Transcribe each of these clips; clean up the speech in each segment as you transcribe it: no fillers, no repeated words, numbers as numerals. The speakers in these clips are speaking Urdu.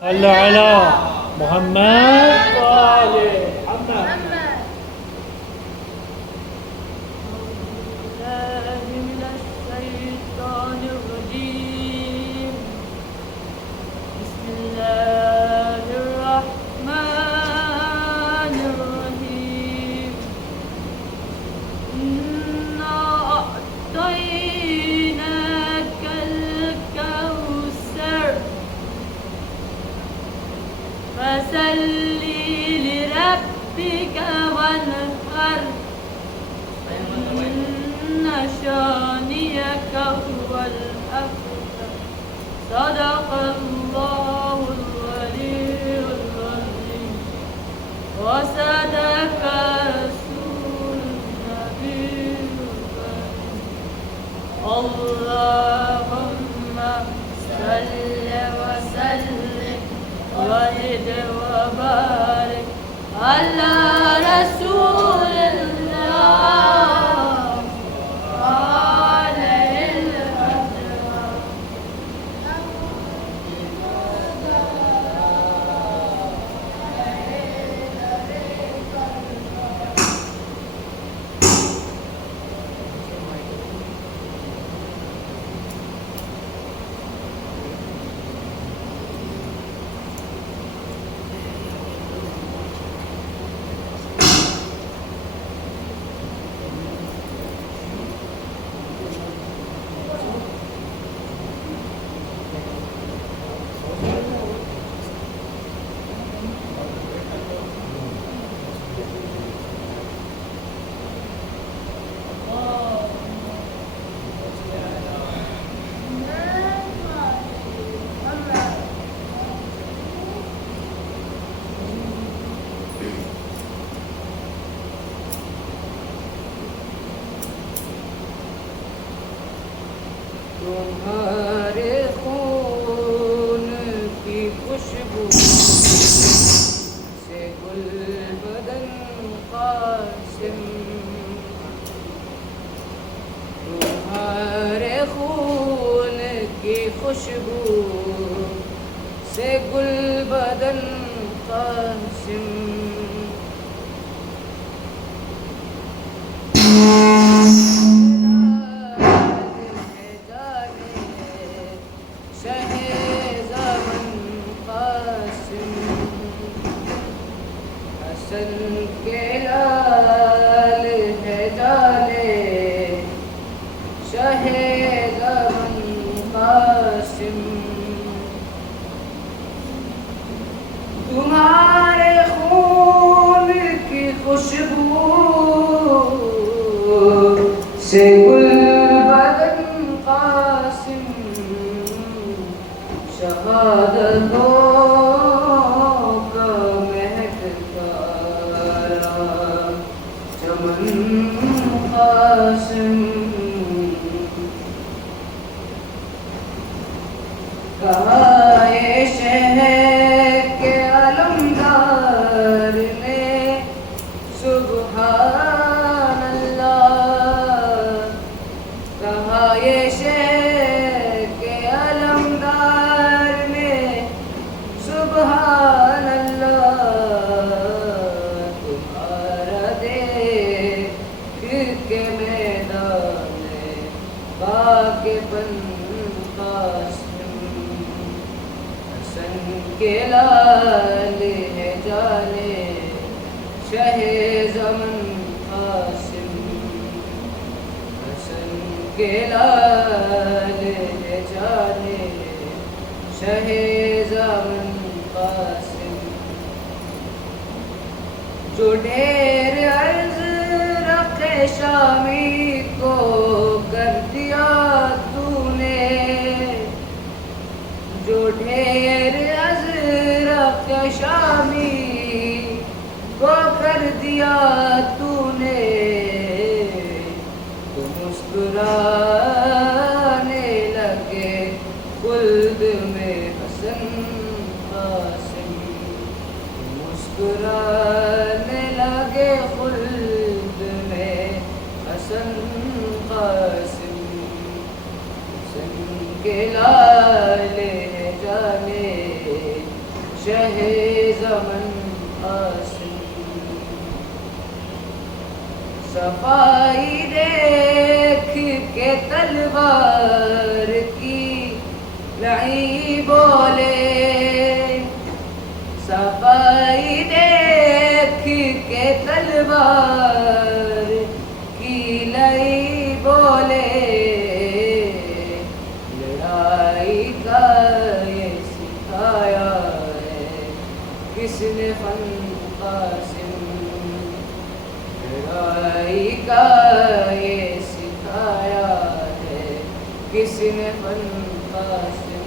صل على محمد وآل محمد. من الشيطان الرجيم. بسم الله الرحمن الرحيم. إنا أعطيناك الكوثر فصل لربك وانحر إن شانئك هو الأبتر. صدق الله العلي العظيم وصدق رسول النبي الكريم. اللهم صل وسلم وزد وبارك على رسول الله عليه الأسرار. تمہارے خون کی خوشبو سے گل بدن قاسم. تمہارے خون کی خوشبو سے گل بدن قاسم. حسن کے لال ہے جانے شاہ زمن قاسم. تمہارے خون کی خوشبو سے گل بدن قاسم. شہادتوں قاسم. کہا یہ شہر کے علمدار نے سبحان اللہ. کہا یہ شہر کے علمدار نے سبحان اللہ. تمہارا دیکھ کے میدان پاک بن قاسم. حسن کے لال ہے جانے شاہ زمن قاسم. حسن کے لال ہے جانے شاہ زمن قاسم. جو ڈھیر عرض رکھے شامی کو کر دیا تو نے. جو ڈھیر عرض رکھے شامی کو کر دیا تو نے. تو مسکرانے لگے خلد میں حسن قاسم. مسکرانے لگے خلد میں حسن قاسم. حسن کے لال ہے جانے شہ زمن قاسم صفائی دیکھ کے تلوار کی لعی بولے صفائی دیکھ کے تلوار کی لعی بولے لڑائی کا یہ سکھایا ہے کس نے فن قاسم لڑائی کا یہ سکھایا ہے کس نے فن قاسم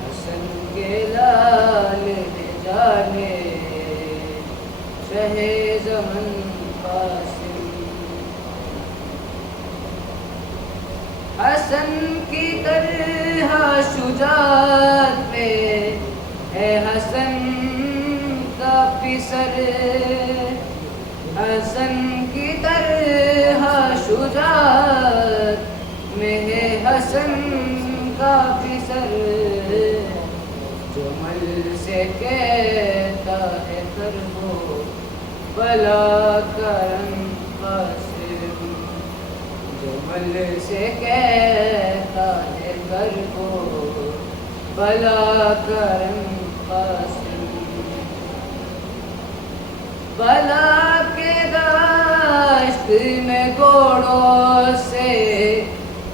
حسن کے لال نے جانے شہ زمن قاسم حسن کی طرح شجاعت میں ہے حسن کا پسر حسن کی طرح شجاعت میں ہے حسن کا پسر جو مل سے کہتا ہے کر وہ بلا کرم قاسم جو مل سے کہتا ہے کر وہ بلا کرم قاسم بلا کے داشت میں گھوڑوں سے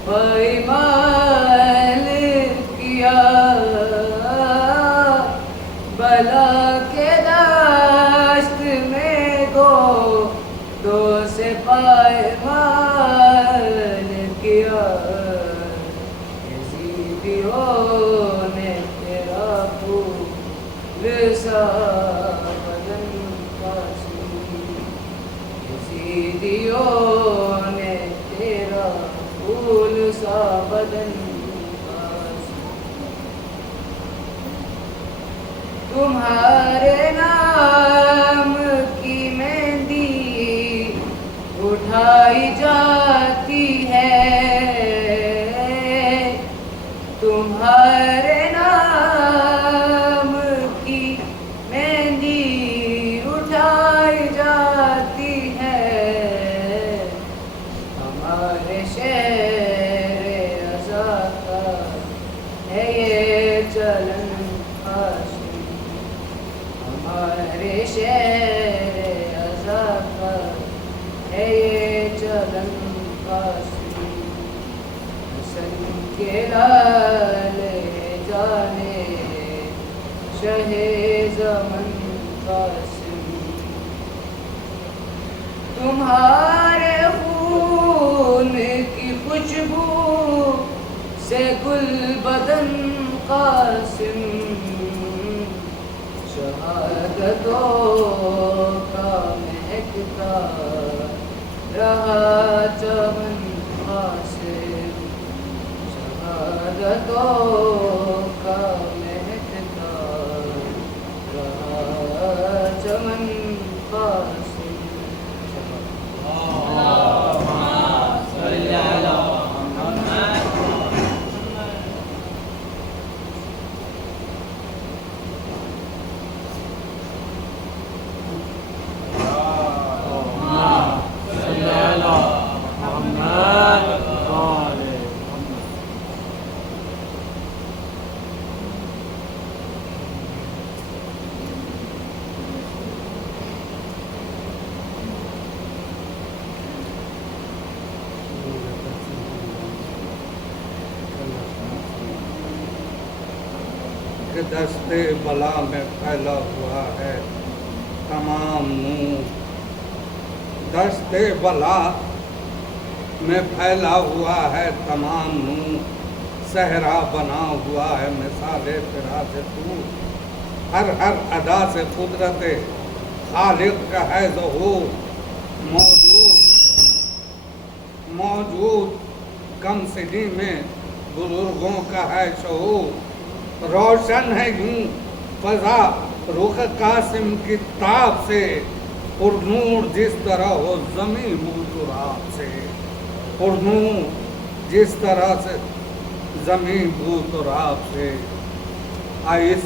پائمال کیا بلا کے داشت میں گھوڑوں سے پائمال کیا یزیدیوں نے تیرا پھول سا بدن یزیدیوں نے تیرا پھول سا بدن تمہارے نام کی مہندی اٹھائی جاتی ہے تمہارے نام کی مہندی اٹھائی جاتی ہے ہمارے شہر ازا کا ہے یہ چلن قاسم ہمارے شہر ازا کا ہے یہ چلن قاسم حسن کے لال جانے شہ زمن قاسم تمہارے خون کی خوشبو سے گل بدن قاسم شہادتوں کا مہکتا رہا چمن قاسم شہادتوں کا مہکتا رہا چمن قاسم دست بلا میں پھیلا ہوا ہے تمام نور دست بلا میں پھیلا ہوا ہے تمام نور صحرا بنا ہوا ہے مثال فراز تو ہر ادا سے قدرت خالق کا ہے ظہور موجود کم سنی میں بزرگوں کا ہے شعور روشن ہے یوں فضا رخ قاسم کی تاب سے پر نور جس طرح ہو زمین بوتراب سے پر نور جس طرح سے زمین بوتراب سے اس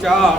4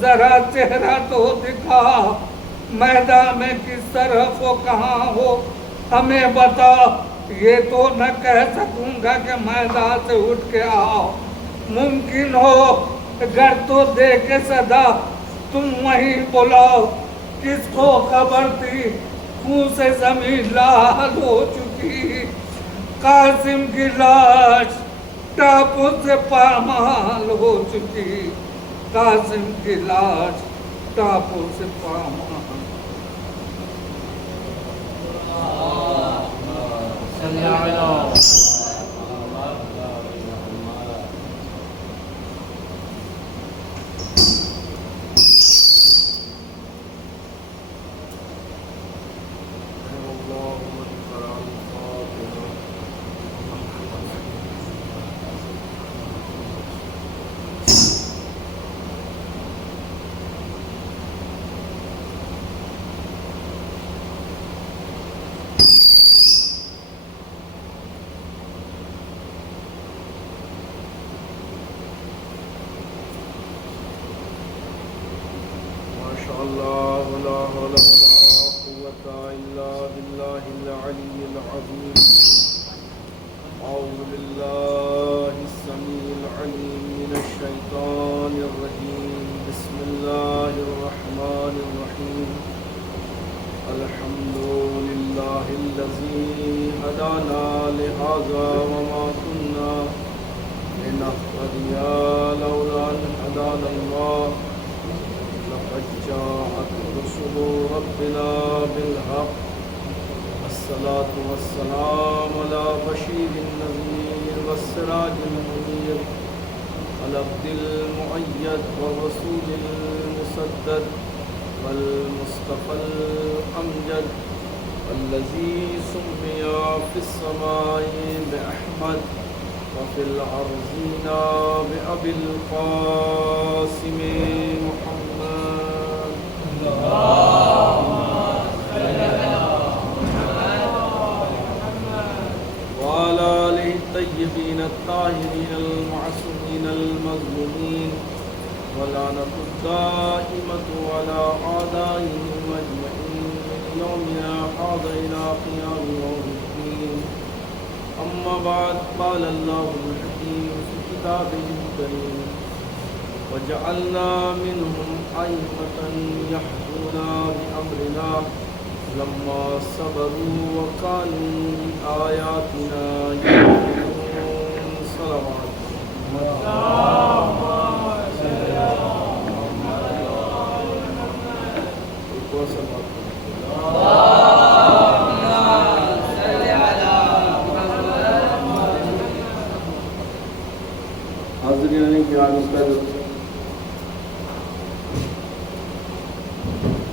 ذرا چہرہ تو دکھا، میدان میں کس طرف ہو، کہاں ہو ہمیں بتا، یہ تو نہ کہہ سکوں گا کہ میدان سے اٹھ کے آؤ، ممکن ہو گر تو دے کے صدا تم وہیں بلاؤ، کس کو خبر تھی خون سے زمین لال ہو چکی، قاسم کی لاش ٹاپوں سے پامال ہو چکی، قاسم کی لاش ٹاپوں سے پامال۔ صلی اللہ الله لا حول ولا قوة إلا بالله العلي العظيم. أعوذ بالله السميع العليم من الشيطان الرجيم. بسم الله الرحمن الرحيم. الحمد لله الذي هدانا لهذا وما كنا لنهتدي لولا أن هدانا الله. لقد جاءت رسل ربنا بالحق. الصلاة والسلام على بشير النذير والسراج المنير، العبد المؤيد والرسول المسدد والمصطفى الأمجد، الذي سمي في السماء بأحمد وفي الأرضين بأبي القاسم محمد. وعلى آله الطيبين الطاهرين المعصومين المظلومين، ولعنة الدائمة على أعدائهم أجمعين من يومنا هذا إلى قيام يوم الدين. أما بعد، قال الله الحكيم في كتابه الكريم: وجعلنا منهم أئمة يهدون بأمرنا لما صبروا وكانوا بآياتنا يؤمنون. صلوات حاضرین کرام، اس پر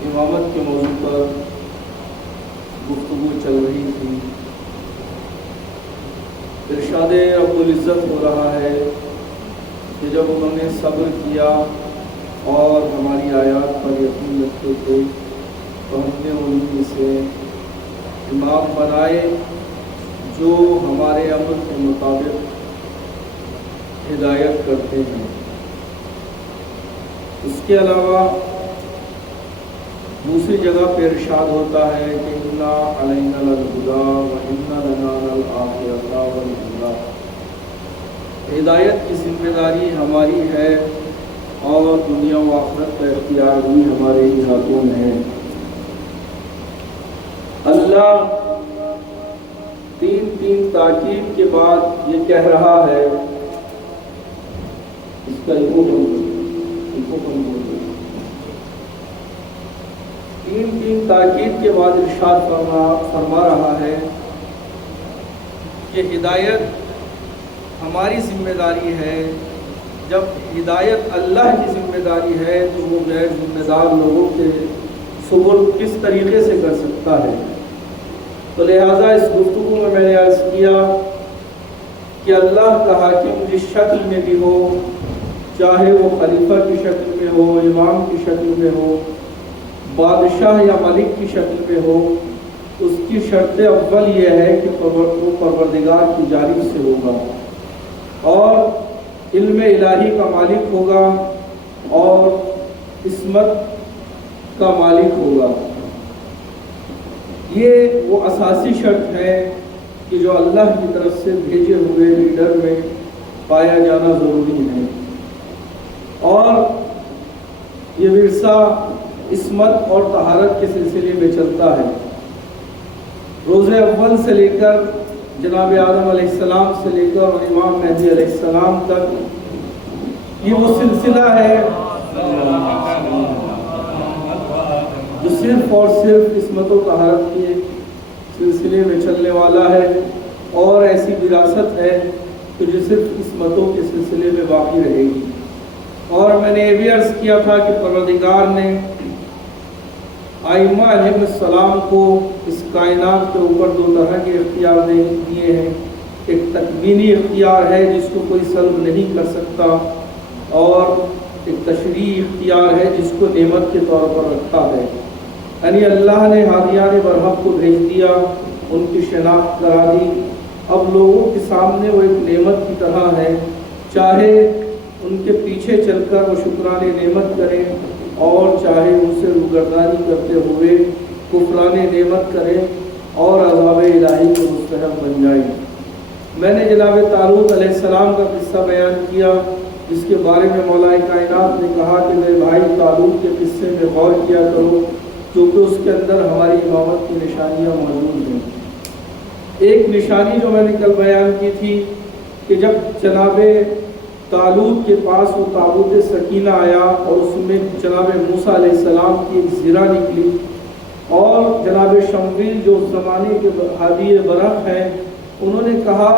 امامت کے موضوع پر گفتگو چل رہی تھی. ارشاد رب العزت ہو رہا ہے کہ جب انہوں نے صبر کیا اور ہماری آیات پر یقین رکھتے تھے تو ہم نے انہیں سے امام بنائے جو ہمارے امر کے مطابق ہدایت کرتے ہیں. اس کے علاوہ دوسری جگہ پہ ارشاد ہوتا ہے کہ انا علینا للہدی وانا لنا للآخرۃ والأولى. ہدایت کی ذمہ داری ہماری ہے اور دنیا و آخرت کا اختیار بھی ہمارے ہی ہاتھوں میں ہے. اللہ تین تاکید کے بعد یہ کہہ رہا ہے، اس کا تین تاکید کے بعد ارشاد فرما رہا ہے کہ ہدایت ہماری ذمہ داری ہے. جب ہدایت اللہ کی ذمہ داری ہے تو وہ غیر ذمہ دار لوگوں کے سبل کس طریقے سے کر سکتا ہے؟ تو لہٰذا اس گفتگو میں نے عرض کیا کہ اللہ کا حاکم جس شکل میں بھی ہو، چاہے وہ خلیفہ کی شکل میں ہو، امام کی شکل میں ہو، بادشاہ یا ملک کی شکل میں ہو، اس کی شرط اول یہ ہے کہ وہ پروردگار کی جانب سے ہوگا اور علم الہی کا مالک ہوگا اور عصمت کا مالک ہوگا۔ یہ وہ اساسی شرط ہے کہ جو اللہ کی طرف سے بھیجے ہوئے لیڈر میں پایا جانا ضروری ہے، اور یہ ورثہ عصمت اور طہارت کے سلسلے میں چلتا ہے۔ روز اول سے لے کر جناب آدم علیہ السلام سے لے کر اور امام مہدی علیہ السلام تک یہ وہ سلسلہ ہے جو صرف اور صرف عصمت و طہارت کے سلسلے میں چلنے والا ہے، اور ایسی وراثت ہے کہ جو صرف عصمتوں کے سلسلے میں باقی رہے گی۔ اور میں نے یہ بھی عرض کیا تھا کہ پروردگار نے ائمہ علیہ السلام کو اس کائنات کے اوپر دو طرح کے اختیار دیے ہیں۔ ایک تکوینی اختیار ہے جس کو کوئی سلب نہیں کر سکتا، اور ایک تشریعی اختیار ہے جس کو نعمت کے طور پر رکھا ہے۔ یعنی اللہ نے ہادیان برحق کو بھیج دیا، ان کی شناخت کرا دی، اب لوگوں کے سامنے وہ ایک نعمت کی طرح ہے، چاہے ان کے پیچھے چل کر وہ شکران نعمت کریں اور چاہے ان سے روگردانی کرتے ہوئے کفران نعمت کریں اور عذاب الہی کے مستحق بن جائیں۔ میں نے جناب طالوت علیہ السلام کا قصہ بیان کیا، جس کے بارے میں مولا کائنات نے کہا کہ میرے بھائی طالوت کے قصے میں غور کیا کرو، کیونکہ اس کے اندر ہماری امامت کی نشانیاں موجود ہیں۔ ایک نشانی جو میں نے کل بیان کی تھی کہ جب جناب طالوت کے پاس وہ تابوت سکینہ آیا اور اس میں جناب موسیٰ علیہ السلام کی ایک زرہ نکلی، اور جناب شمویل جو اس زمانے کے ہادی برق ہیں انہوں نے کہا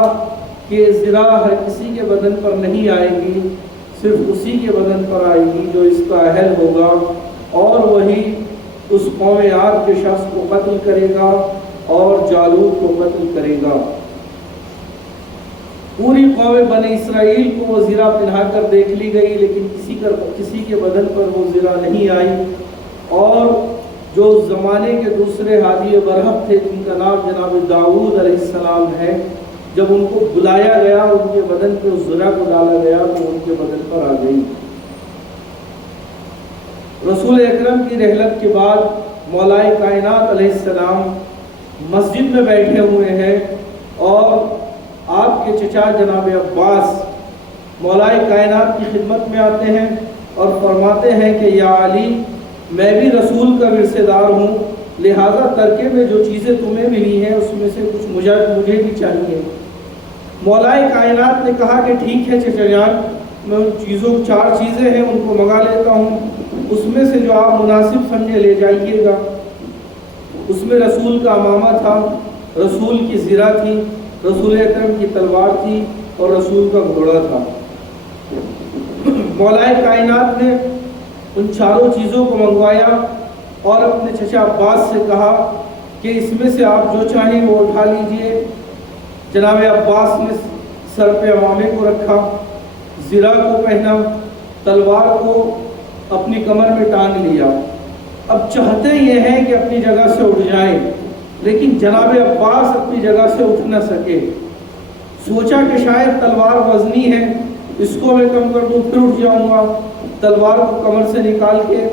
کہ زرہ ہر کسی کے بدن پر نہیں آئے گی، صرف اسی کے بدن پر آئے گی جو اس کا اہل ہوگا، اور وہی اس قوم عاد کے شخص کو قتل کرے گا اور جالوت کو قتل کرے گا۔ پوری قوم بنی اسرائیل کو وہ زرہ پہنا کر دیکھ لی گئی، لیکن کسی کے بدن پر وہ زرہ نہیں آئی، اور جو زمانے کے دوسرے ہادی برحق تھے جن کا نام جناب داؤد علیہ السلام ہے، جب ان کو بلایا گیا ان کے بدن پہ اس زرہ کو ڈالا گیا تو ان کے بدن پر آ گئی۔ رسول اکرم کی رحلت کے بعد مولا کائنات علیہ السلام مسجد میں بیٹھے ہوئے ہیں، اور آپ کے چچا جناب عباس مولا کائنات کی خدمت میں آتے ہیں اور فرماتے ہیں کہ یا علی، میں بھی رسول کا ورثہ دار ہوں، لہذا ترکے میں جو چیزیں تمہیں ملی ہیں اس میں سے کچھ مجھے بھی چاہیے۔ مولا کائنات نے کہا کہ ٹھیک ہے چچا جان، میں ان چیزوں 4 چیزیں ہیں ان کو منگا لیتا ہوں، اس میں سے جو آپ مناسب سمجھے لے جائیے گا۔ اس میں رسول کا امامہ تھا، رسول کی زرہ تھی، رسول اکرم کی تلوار تھی، اور رسول کا گھوڑا تھا۔ مولا کائنات نے ان 4 چیزوں کو منگوایا اور اپنے چچا عباس سے کہا کہ اس میں سے آپ جو چاہیں وہ اٹھا لیجئے۔ جناب عباس نے سر پہ امامے کو رکھا، زرہ کو پہنا، تلوار کو اپنی کمر میں ٹانگ لیا۔ اب چاہتے یہ ہیں کہ اپنی جگہ سے اٹھ جائیں، لیکن جناب عباس اپنی جگہ سے اٹھ نہ سکے۔ سوچا کہ شاید تلوار وزنی ہے، اس کو میں کم کر دوں پھر اٹھ جاؤں گا۔ تلوار کو کمر سے نکال کے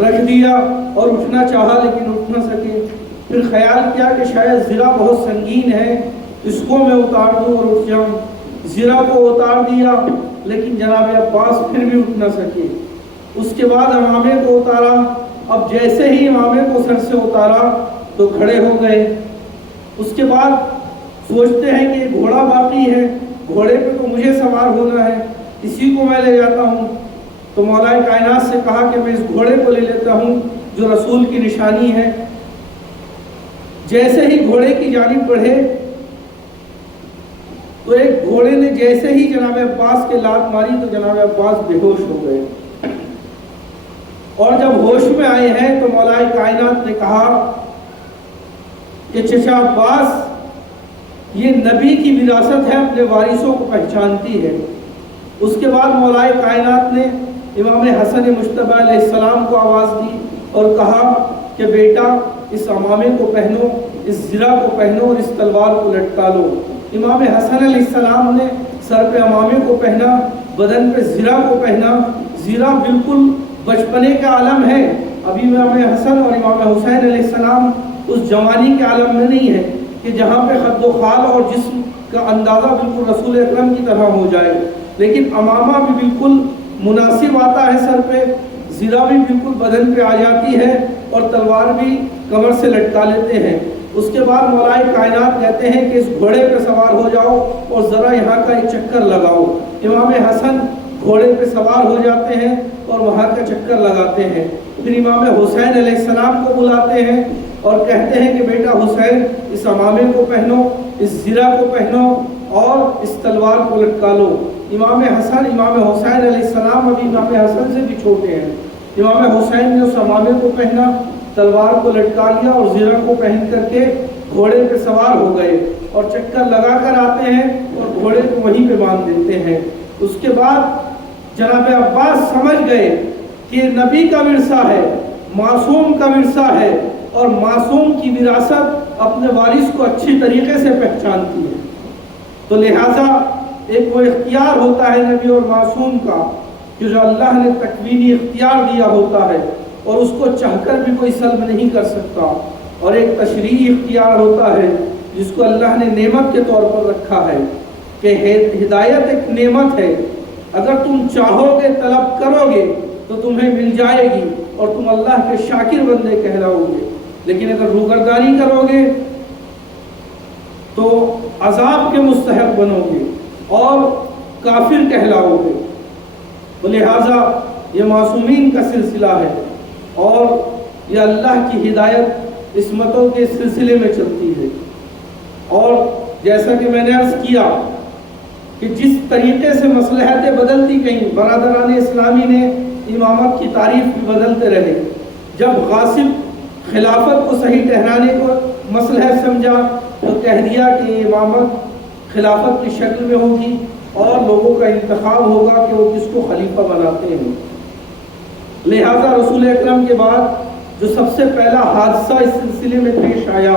رکھ دیا اور اٹھنا چاہا لیکن اٹھ نہ سکے۔ پھر خیال کیا کہ شاید زرہ بہت سنگین ہے، اس کو میں اتار دوں اور اٹھ جاؤں۔ زرہ کو اتار دیا لیکن جناب عباس پھر بھی اٹھ نہ سکے۔ اس کے بعد امامے کو اتارا، اب جیسے ہی امامے کو سر سے اتارا تو کھڑے ہو گئے۔ اس کے بعد سوچتے ہیں کہ یہ گھوڑا باقی ہے، گھوڑے پہ تو مجھے سوار ہونا ہے، اسی کو میں لے جاتا ہوں۔ تو مولا کائنات سے کہا کہ میں اس گھوڑے کو لے لیتا ہوں جو رسول کی نشانی ہے۔ جیسے ہی گھوڑے کی جانب بڑھے تو ایک گھوڑے نے جیسے ہی جناب عباس کے لات ماری تو جناب عباس بے ہوش ہو گئے، اور جب ہوش میں آئے ہیں تو مولا کائنات نے کہا کہ چچا عباس یہ نبی کی وراثت ہے، اپنے وارثوں کو پہچانتی ہے۔ اس کے بعد مولا کائنات نے امام حسن مجتبی علیہ السلام کو آواز دی اور کہا کہ بیٹا اس امامے کو پہنو، اس زرہ کو پہنو اور اس تلوار کو لٹکا لو۔ امام حسن علیہ السلام نے سر پہ امامے کو پہنا، بدن پہ زرہ کو پہنا، زیرہ بالکل بچپنے کا عالم ہے، ابھی امام حسن اور امام حسین علیہ السلام اس جوانی کے عالم میں نہیں ہے کہ جہاں پہ خد و خال اور جسم کا اندازہ بالکل رسول اکرم کی طرح ہو جائے، لیکن امامہ بھی بالکل مناسب آتا ہے سر پہ، زیرہ بھی بالکل بدن پہ آ جاتی ہے اور تلوار بھی کمر سے لٹکا لیتے ہیں۔ اس کے بعد مولائے کائنات کہتے ہیں کہ اس گھوڑے پہ سوار ہو جاؤ اور ذرا یہاں کا ایک چکر لگاؤ۔ امام حسن گھوڑے پہ سوار ہو جاتے ہیں اور وہاں کا چکر لگاتے ہیں، پھر امام حسین علیہ السلام کو بلاتے ہیں اور کہتے ہیں کہ بیٹا حسین اس امامے کو پہنو، اس زرہ کو پہنو اور اس تلوار کو لٹکا لو۔ امام حسن امام حسین علیہ السلام ابھی امام حسن سے بھی چھوٹے ہیں، امام حسین نے اس امامے کو پہنا، تلوار کو لٹکا لیا اور زرہ کو پہن کر کے گھوڑے پہ سوار ہو گئے اور چکر لگا کر آتے ہیں اور گھوڑے کو وہیں پہ باندھ دیتے ہیں۔ اس کے بعد جناب عباس سمجھ گئے کہ نبی کا ورثہ ہے، معصوم کا ورثہ ہے، اور معصوم کی وراثت اپنے وارث کو اچھی طریقے سے پہچانتی ہے، تو لہٰذا ایک وہ اختیار ہوتا ہے نبی اور معصوم کا کہ جو اللہ نے تکوینی اختیار دیا ہوتا ہے اور اس کو چاہ کر بھی کوئی سلب نہیں کر سکتا، اور ایک تشریعی اختیار ہوتا ہے جس کو اللہ نے نعمت کے طور پر رکھا ہے کہ ہدایت ایک نعمت ہے، اگر تم چاہو گے طلب کرو گے تو تمہیں مل جائے گی اور تم اللہ کے شاکر بندے کہلاؤ گے، لیکن اگر روگردانی کرو گے تو عذاب کے مستحق بنو گے اور کافر کہلاؤ گے۔ تو لہٰذا یہ معصومین کا سلسلہ ہے اور یہ اللہ کی ہدایت عصمتوں کے سلسلے میں چلتی ہے، اور جیسا کہ میں نے عرض کیا کہ جس طریقے سے مصلحتیں بدلتی گئیں، برادران اسلامی نے امامت کی تعریف بھی بدلتے رہے۔ جب غاصب خلافت کو صحیح ٹھہرانے کو مصلحت سمجھا تو کہہ دیا کہ امامت خلافت کی شکل میں ہوگی اور لوگوں کا انتخاب ہوگا کہ وہ کس کو خلیفہ بناتے ہیں۔ لہذا رسول اکرم کے بعد جو سب سے پہلا حادثہ اس سلسلے میں پیش آیا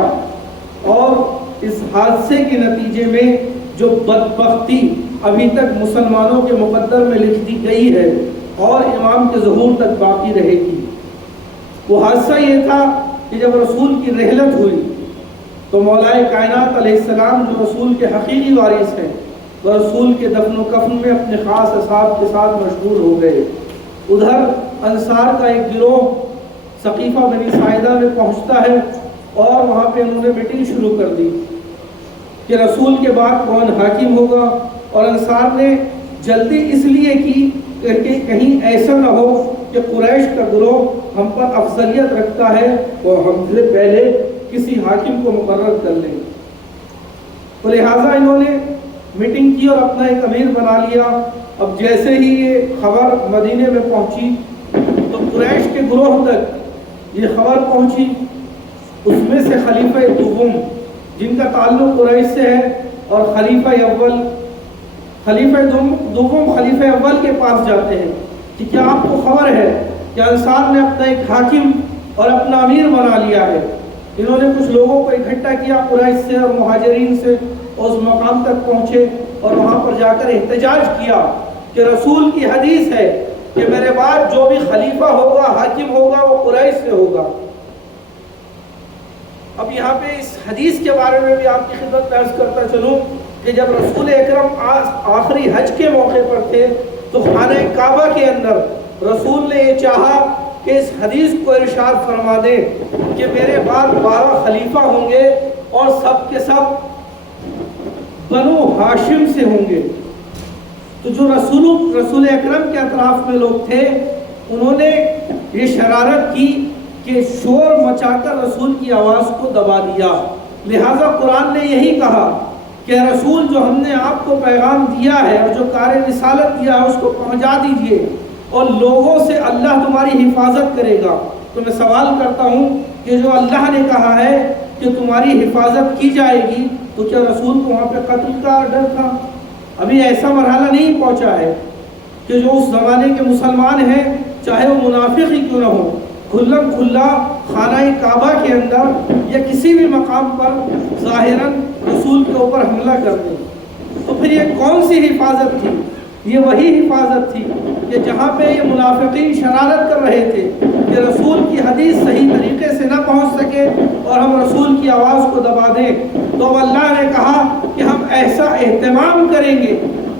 اور اس حادثے کے نتیجے میں جو بدبختی ابھی تک مسلمانوں کے مقدر میں لکھ دی گئی ہے اور امام کے ظہور تک باقی رہے گی، وہ حادثہ یہ تھا کہ جب رسول کی رحلت ہوئی تو مولائے کائنات علیہ السلام جو رسول کے حقیقی وارث ہیں وہ رسول کے دفن و کفن میں اپنے خاص اصحاب کے ساتھ مشغول ہو گئے۔ ادھر انصار کا ایک گروہ ثقیفہ بنی ساعدہ میں پہنچتا ہے اور وہاں پہ انہوں نے میٹنگ شروع کر دی کہ رسول کے بعد کون حاکم ہوگا، اور انصار نے جلدی اس لیے کی کہ کہیں ایسا نہ ہو کہ قریش کا گروہ ہم پر افضلیت رکھتا ہے اور ہم سے پہلے کسی حاکم کو مقرر کر لیں، تو لہٰذا انہوں نے میٹنگ کی اور اپنا ایک امیر بنا لیا۔ اب جیسے ہی یہ خبر مدینے میں پہنچی تو قریش کے گروہ تک یہ خبر پہنچی، اس میں سے خلیفہ دوم جن کا تعلق قریش سے ہے اور خلیفہ اول کے پاس جاتے ہیں کہ کیا آپ کو خبر ہے کہ انصار نے اپنا ایک حاکم اور اپنا امیر بنا لیا ہے۔ انہوں نے کچھ لوگوں کو اکٹھا کیا قریش سے اور مہاجرین سے، اور اس مقام تک پہنچے اور وہاں پر جا کر احتجاج کیا کہ رسول کی حدیث ہے کہ میرے بعد جو بھی خلیفہ ہوگا حاکم ہوگا وہ قریش سے ہوگا۔ اب یہاں پہ اس حدیث کے بارے میں بھی آپ کی خدمت میں عرض کرتا چلوں کہ جب رسول اکرم آخری حج کے موقع پر تھے تو خانہ کعبہ کے اندر رسول نے یہ چاہا کہ اس حدیث کو ارشاد فرما دیں کہ میرے بعد 12 خلیفہ ہوں گے اور سب کے سب بنو ہاشم سے ہوں گے۔ تو جو رسول اکرم کے اطراف میں لوگ تھے انہوں نے یہ شرارت کی کہ شور مچا کر رسول کی آواز کو دبا دیا، لہٰذا قرآن نے یہی کہا کہ رسول جو ہم نے آپ کو پیغام دیا ہے اور جو کار رسالت دیا ہے اس کو پہنچا دیجئے اور لوگوں سے اللہ تمہاری حفاظت کرے گا۔ تو میں سوال کرتا ہوں کہ جو اللہ نے کہا ہے کہ تمہاری حفاظت کی جائے گی تو کیا رسول کو وہاں پہ قتل کا ڈر تھا؟ ابھی ایسا مرحلہ نہیں پہنچا ہے کہ جو اس زمانے کے مسلمان ہیں چاہے وہ منافق ہی کیوں نہ ہو، کھلم کھلا خانہ کعبہ کے اندر یا کسی بھی مقام پر ظاہراً رسول کے اوپر حملہ کر دیں، تو پھر یہ کون سی حفاظت تھی؟ یہ وہی حفاظت تھی کہ جہاں پہ یہ منافقین شرارت کر رہے تھے کہ رسول کی حدیث صحیح طریقے سے نہ پہنچ سکے اور ہم رسول کی آواز کو دبا دیں، تو اللہ نے کہا کہ ہم ایسا اہتمام کریں گے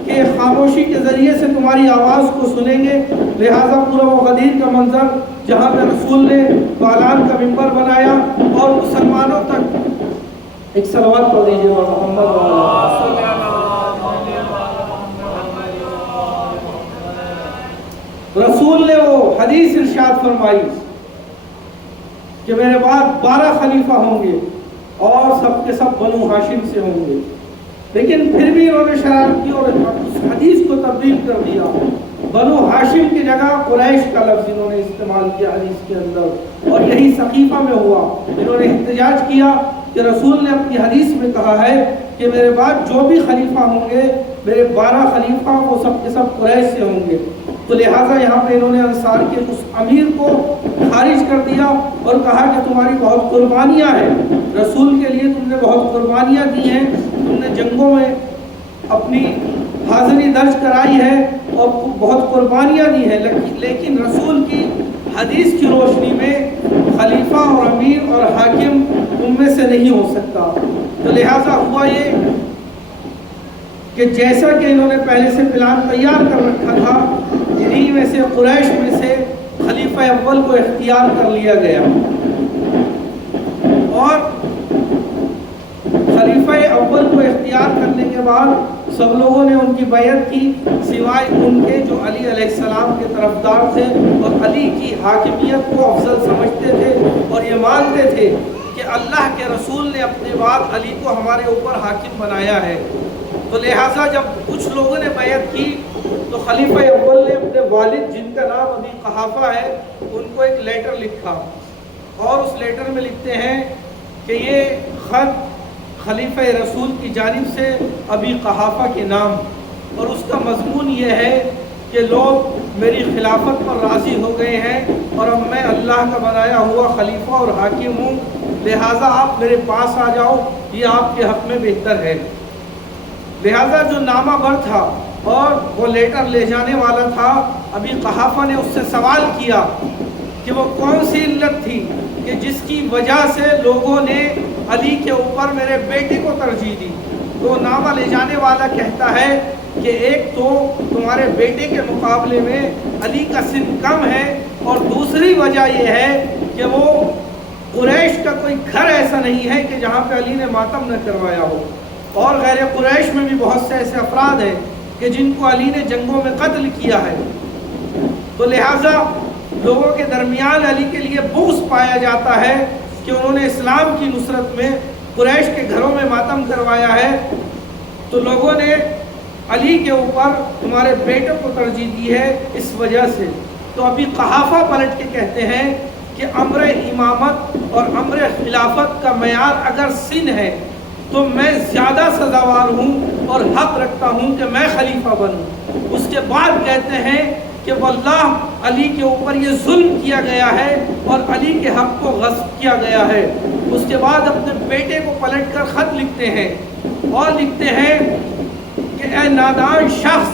کہ خاموشی کے ذریعے سے تمہاری آواز کو سنیں گے۔ لہٰذا پورا وہ غدیر کا منظر جہاں پہ رسول نے بالان کا ممبر بنایا اور مسلمانوں تک ایک صلوات پڑھ دیجیے محمد رسول نے وہ حدیث ارشاد فرمائی کہ میرے بعد 12 خلیفہ ہوں گے اور سب کے سب بنو ہاشم سے ہوں گے، لیکن پھر بھی انہوں نے شرارت کی اور اس حدیث کو تبدیل کر دیا۔ بنو ہاشم کی جگہ قریش کا لفظ انہوں نے استعمال کیا حدیث کے اندر، اور یہی سقیفہ میں ہوا۔ انہوں نے احتجاج کیا کہ رسول نے اپنی حدیث میں کہا ہے کہ میرے بعد جو بھی خلیفہ ہوں گے، میرے 12 خلیفہ وہ سب کے سب قریش سے ہوں گے۔ تو لہٰذا یہاں پہ انہوں نے انصار کے اس امیر کو خارج کر دیا اور کہا کہ تمہاری بہت قربانیاں ہیں، رسول کے لیے تم نے بہت قربانیاں دی ہیں، تم نے جنگوں میں اپنی حاضری درج کرائی ہے اور بہت قربانیاں دی ہیں، لیکن رسول کی حدیث کی روشنی میں خلیفہ اور امیر اور حاکم تم میں سے نہیں ہو سکتا۔ تو لہٰذا ہوا یہ کہ جیسا کہ انہوں نے پہلے سے پلان تیار کر رکھا تھا، انہی میں سے قریش میں سے خلیفہ اول کو اختیار کر لیا گیا، اور خلیفہ اول کو اختیار کرنے کے بعد سب لوگوں نے ان کی بیعت کی، سوائے ان کے جو علی علیہ السلام کے طرفدار تھے اور علی کی حاکمیت کو افضل سمجھتے تھے اور یہ مانتے تھے کہ اللہ کے رسول نے اپنے بعد علی کو ہمارے اوپر حاکم بنایا ہے۔ تو لہٰذا جب کچھ لوگوں نے بیعت کی تو خلیفہ اول نے اپنے والد جن کا نام ابی قحافہ ہے ان کو ایک لیٹر لکھا، اور اس لیٹر میں لکھتے ہیں کہ یہ خط خلیفہ رسول کی جانب سے ابی قحافہ کے نام، اور اس کا مضمون یہ ہے کہ لوگ میری خلافت پر راضی ہو گئے ہیں اور اب میں اللہ کا بنایا ہوا خلیفہ اور حاکم ہوں، لہٰذا آپ میرے پاس آ جاؤ، یہ آپ کے حق میں بہتر ہے۔ لہٰذا جو نامہ بر تھا اور وہ لیٹر لے جانے والا تھا، ابی قحافہ نے اس سے سوال کیا کہ وہ کون سی علت تھی کہ جس کی وجہ سے لوگوں نے علی کے اوپر میرے بیٹے کو ترجیح دی۔ تو نامہ لے جانے والا کہتا ہے کہ ایک تو تمہارے بیٹے کے مقابلے میں علی کا سن کم ہے، اور دوسری وجہ یہ ہے کہ وہ قریش کا کوئی گھر ایسا نہیں ہے کہ جہاں پہ علی نے ماتم نہ کروایا ہو، اور غیر قریش میں بھی بہت سے ایسے افراد ہیں کہ جن کو علی نے جنگوں میں قتل کیا ہے۔ تو لہٰذا لوگوں کے درمیان علی کے لیے بغض پایا جاتا ہے کہ انہوں نے اسلام کی نصرت میں قریش کے گھروں میں ماتم کروایا ہے، تو لوگوں نے علی کے اوپر تمہارے بیٹے کو ترجیح دی ہے اس وجہ سے۔ تو ابھی قحافہ پلٹ کے کہتے ہیں کہ امر امامت اور امر خلافت کا معیار اگر سن ہے تو میں زیادہ سزاوار ہوں اور حق رکھتا ہوں کہ میں خلیفہ بنوں۔ اس کے بعد کہتے ہیں کہ واللہ علی کے اوپر یہ ظلم کیا گیا ہے اور علی کے حق کو غصب کیا گیا ہے۔ اس کے بعد اپنے بیٹے کو پلٹ کر خط لکھتے ہیں اور لکھتے ہیں کہ اے نادان شخص،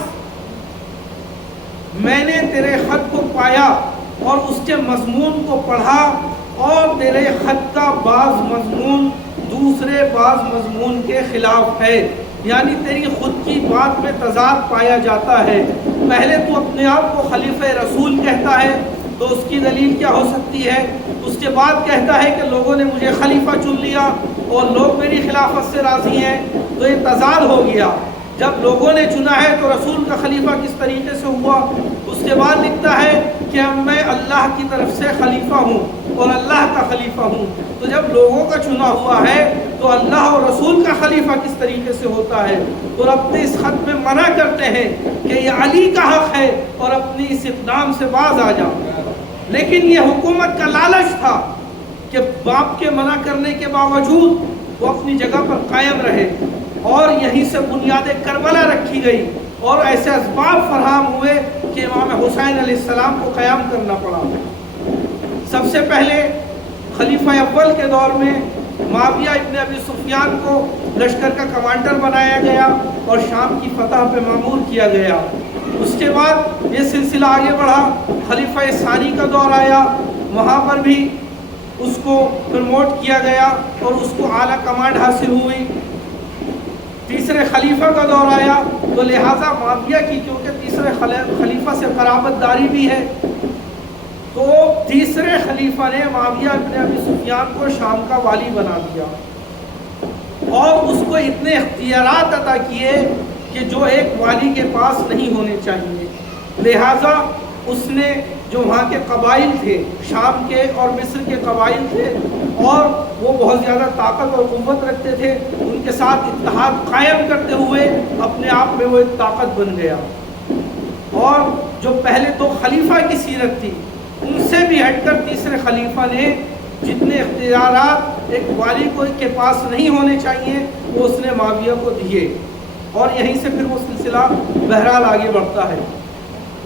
میں نے تیرے خط کو پایا اور اس کے مضمون کو پڑھا، اور تیرے خط کا بعض مضمون دوسرے بعض مضمون کے خلاف ہے، یعنی تیری خود کی بات میں تضاد پایا جاتا ہے۔ پہلے تو اپنے آپ کو خلیفہ رسول کہتا ہے تو اس کی دلیل کیا ہو سکتی ہے؟ اس کے بعد کہتا ہے کہ لوگوں نے مجھے خلیفہ چن لیا اور لوگ میری خلافت سے راضی ہیں، تو یہ تضاد ہو گیا۔ جب لوگوں نے چنا ہے تو رسول کا خلیفہ کس طریقے سے ہوا؟ اس کے بعد لکھتا ہے کہ اب میں اللہ کی طرف سے خلیفہ ہوں اور اللہ کا خلیفہ ہوں۔ تو جب لوگوں کا چنا ہوا ہے تو اللہ اور رسول کا خلیفہ کس طریقے سے ہوتا ہے؟ تو اپنے اس خط میں منع کرتے ہیں کہ یہ علی کا حق ہے اور اپنی اس اقدام سے باز آ جاؤ۔ لیکن یہ حکومت کا لالچ تھا کہ باپ کے منع کرنے کے باوجود وہ اپنی جگہ پر قائم رہے، اور یہیں سے بنیاد کربلا رکھی گئی اور ایسے اسباب فراہم ہوئے کہ امام حسین علیہ السلام کو قیام کرنا پڑا۔ سب سے پہلے خلیفہ اول کے دور میں معاویہ ابن ابی سفیان کو لشکر کا کمانڈر بنایا گیا اور شام کی فتح پہ مامور کیا گیا۔ اس کے بعد یہ سلسلہ آگے بڑھا، خلیفہ ثانی کا دور آیا، وہاں پر بھی اس کو پروموٹ کیا گیا اور اس کو اعلیٰ کمانڈ حاصل ہوئی۔ تیسرے خلیفہ کا دور آیا تو لہٰذا معاویہ کی کیونکہ تیسرے خلیفہ سے قرابت داری بھی ہے، تو تیسرے خلیفہ نے معاویہ ابن ابی سفیان کو شام کا والی بنا دیا اور اس کو اتنے اختیارات عطا کیے کہ جو ایک والی کے پاس نہیں ہونے چاہیے۔ لہٰذا اس نے جو وہاں کے قبائل تھے، شام کے اور مصر کے قبائل تھے، اور وہ بہت زیادہ طاقت اور قوت رکھتے تھے، ان کے ساتھ اتحاد قائم کرتے ہوئے اپنے آپ میں وہ ایک طاقت بن گیا۔ اور جو پہلے دو خلیفہ کی سیرت تھی ان سے بھی ہٹ کر تیسرے خلیفہ نے جتنے اختیارات ایک والی کو کے پاس نہیں ہونے چاہیے وہ اس نے معاویہ کو دیے، اور یہیں سے پھر وہ سلسلہ بہرحال آگے بڑھتا ہے۔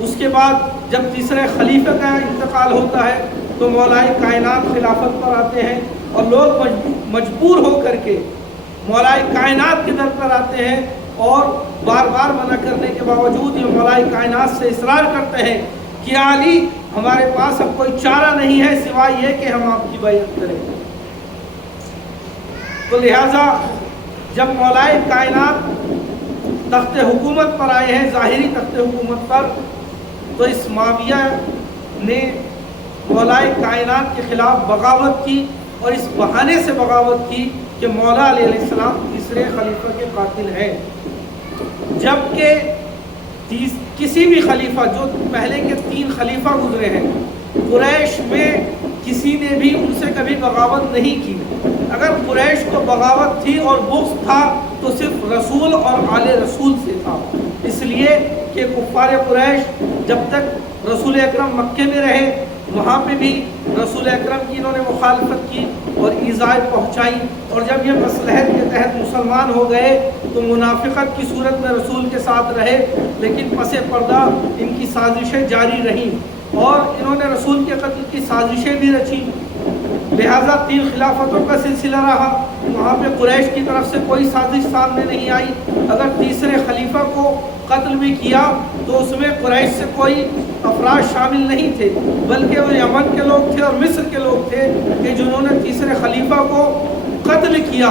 اس کے بعد جب تیسرے خلیفہ کا انتقال ہوتا ہے تو مولائے کائنات خلافت پر آتے ہیں، اور لوگ مجبور ہو کر کے مولائے کائنات کے در پر آتے ہیں، اور بار بار منع کرنے کے باوجود یہ مولائے کائنات سے اصرار کرتے ہیں کہ علی ہمارے پاس اب کوئی چارہ نہیں ہے سوائے یہ کہ ہم آپ کی بیعت کریں۔ تو لہٰذا جب مولائے کائنات تخت حکومت پر آئے ہیں، ظاہری تخت حکومت پر، تو اس معاویہ نے مولائے کائنات کے خلاف بغاوت کی، اور اس بہانے سے بغاوت کی کہ مولا علیہ السلام تیسرے خلیفہ کے قاتل ہیں، جبکہ کسی بھی خلیفہ جو پہلے کے 3 خلیفہ گزرے ہیں قریش میں کسی نے بھی ان سے کبھی بغاوت نہیں کی۔ اگر قریش کو بغاوت تھی اور بغض تھا تو صرف رسول اور آل رسول سے تھا، اس لیے کہ کفار قریش جب تک رسول اکرم مکے میں رہے وہاں پہ بھی رسول اکرم کی انہوں نے مخالفت کی اور ایذائیں پہنچائی، اور جب یہ مصلحت کے تحت مسلمان ہو گئے تو منافقت کی صورت میں رسول کے ساتھ رہے، لیکن پس پردہ ان کی سازشیں جاری رہیں اور انہوں نے رسول کے قتل کی سازشیں بھی رچیں۔ لہٰذا 3 خلافتوں کا سلسلہ رہا، وہاں پہ قریش کی طرف سے کوئی سازش سامنے نہیں آئی۔ اگر تیسرے خلیفہ کو قتل بھی کیا تو اس میں قریش سے کوئی افراد شامل نہیں تھے، بلکہ وہ یمن کے لوگ تھے اور مصر کے لوگ تھے کہ جنہوں نے تیسرے خلیفہ کو قتل کیا،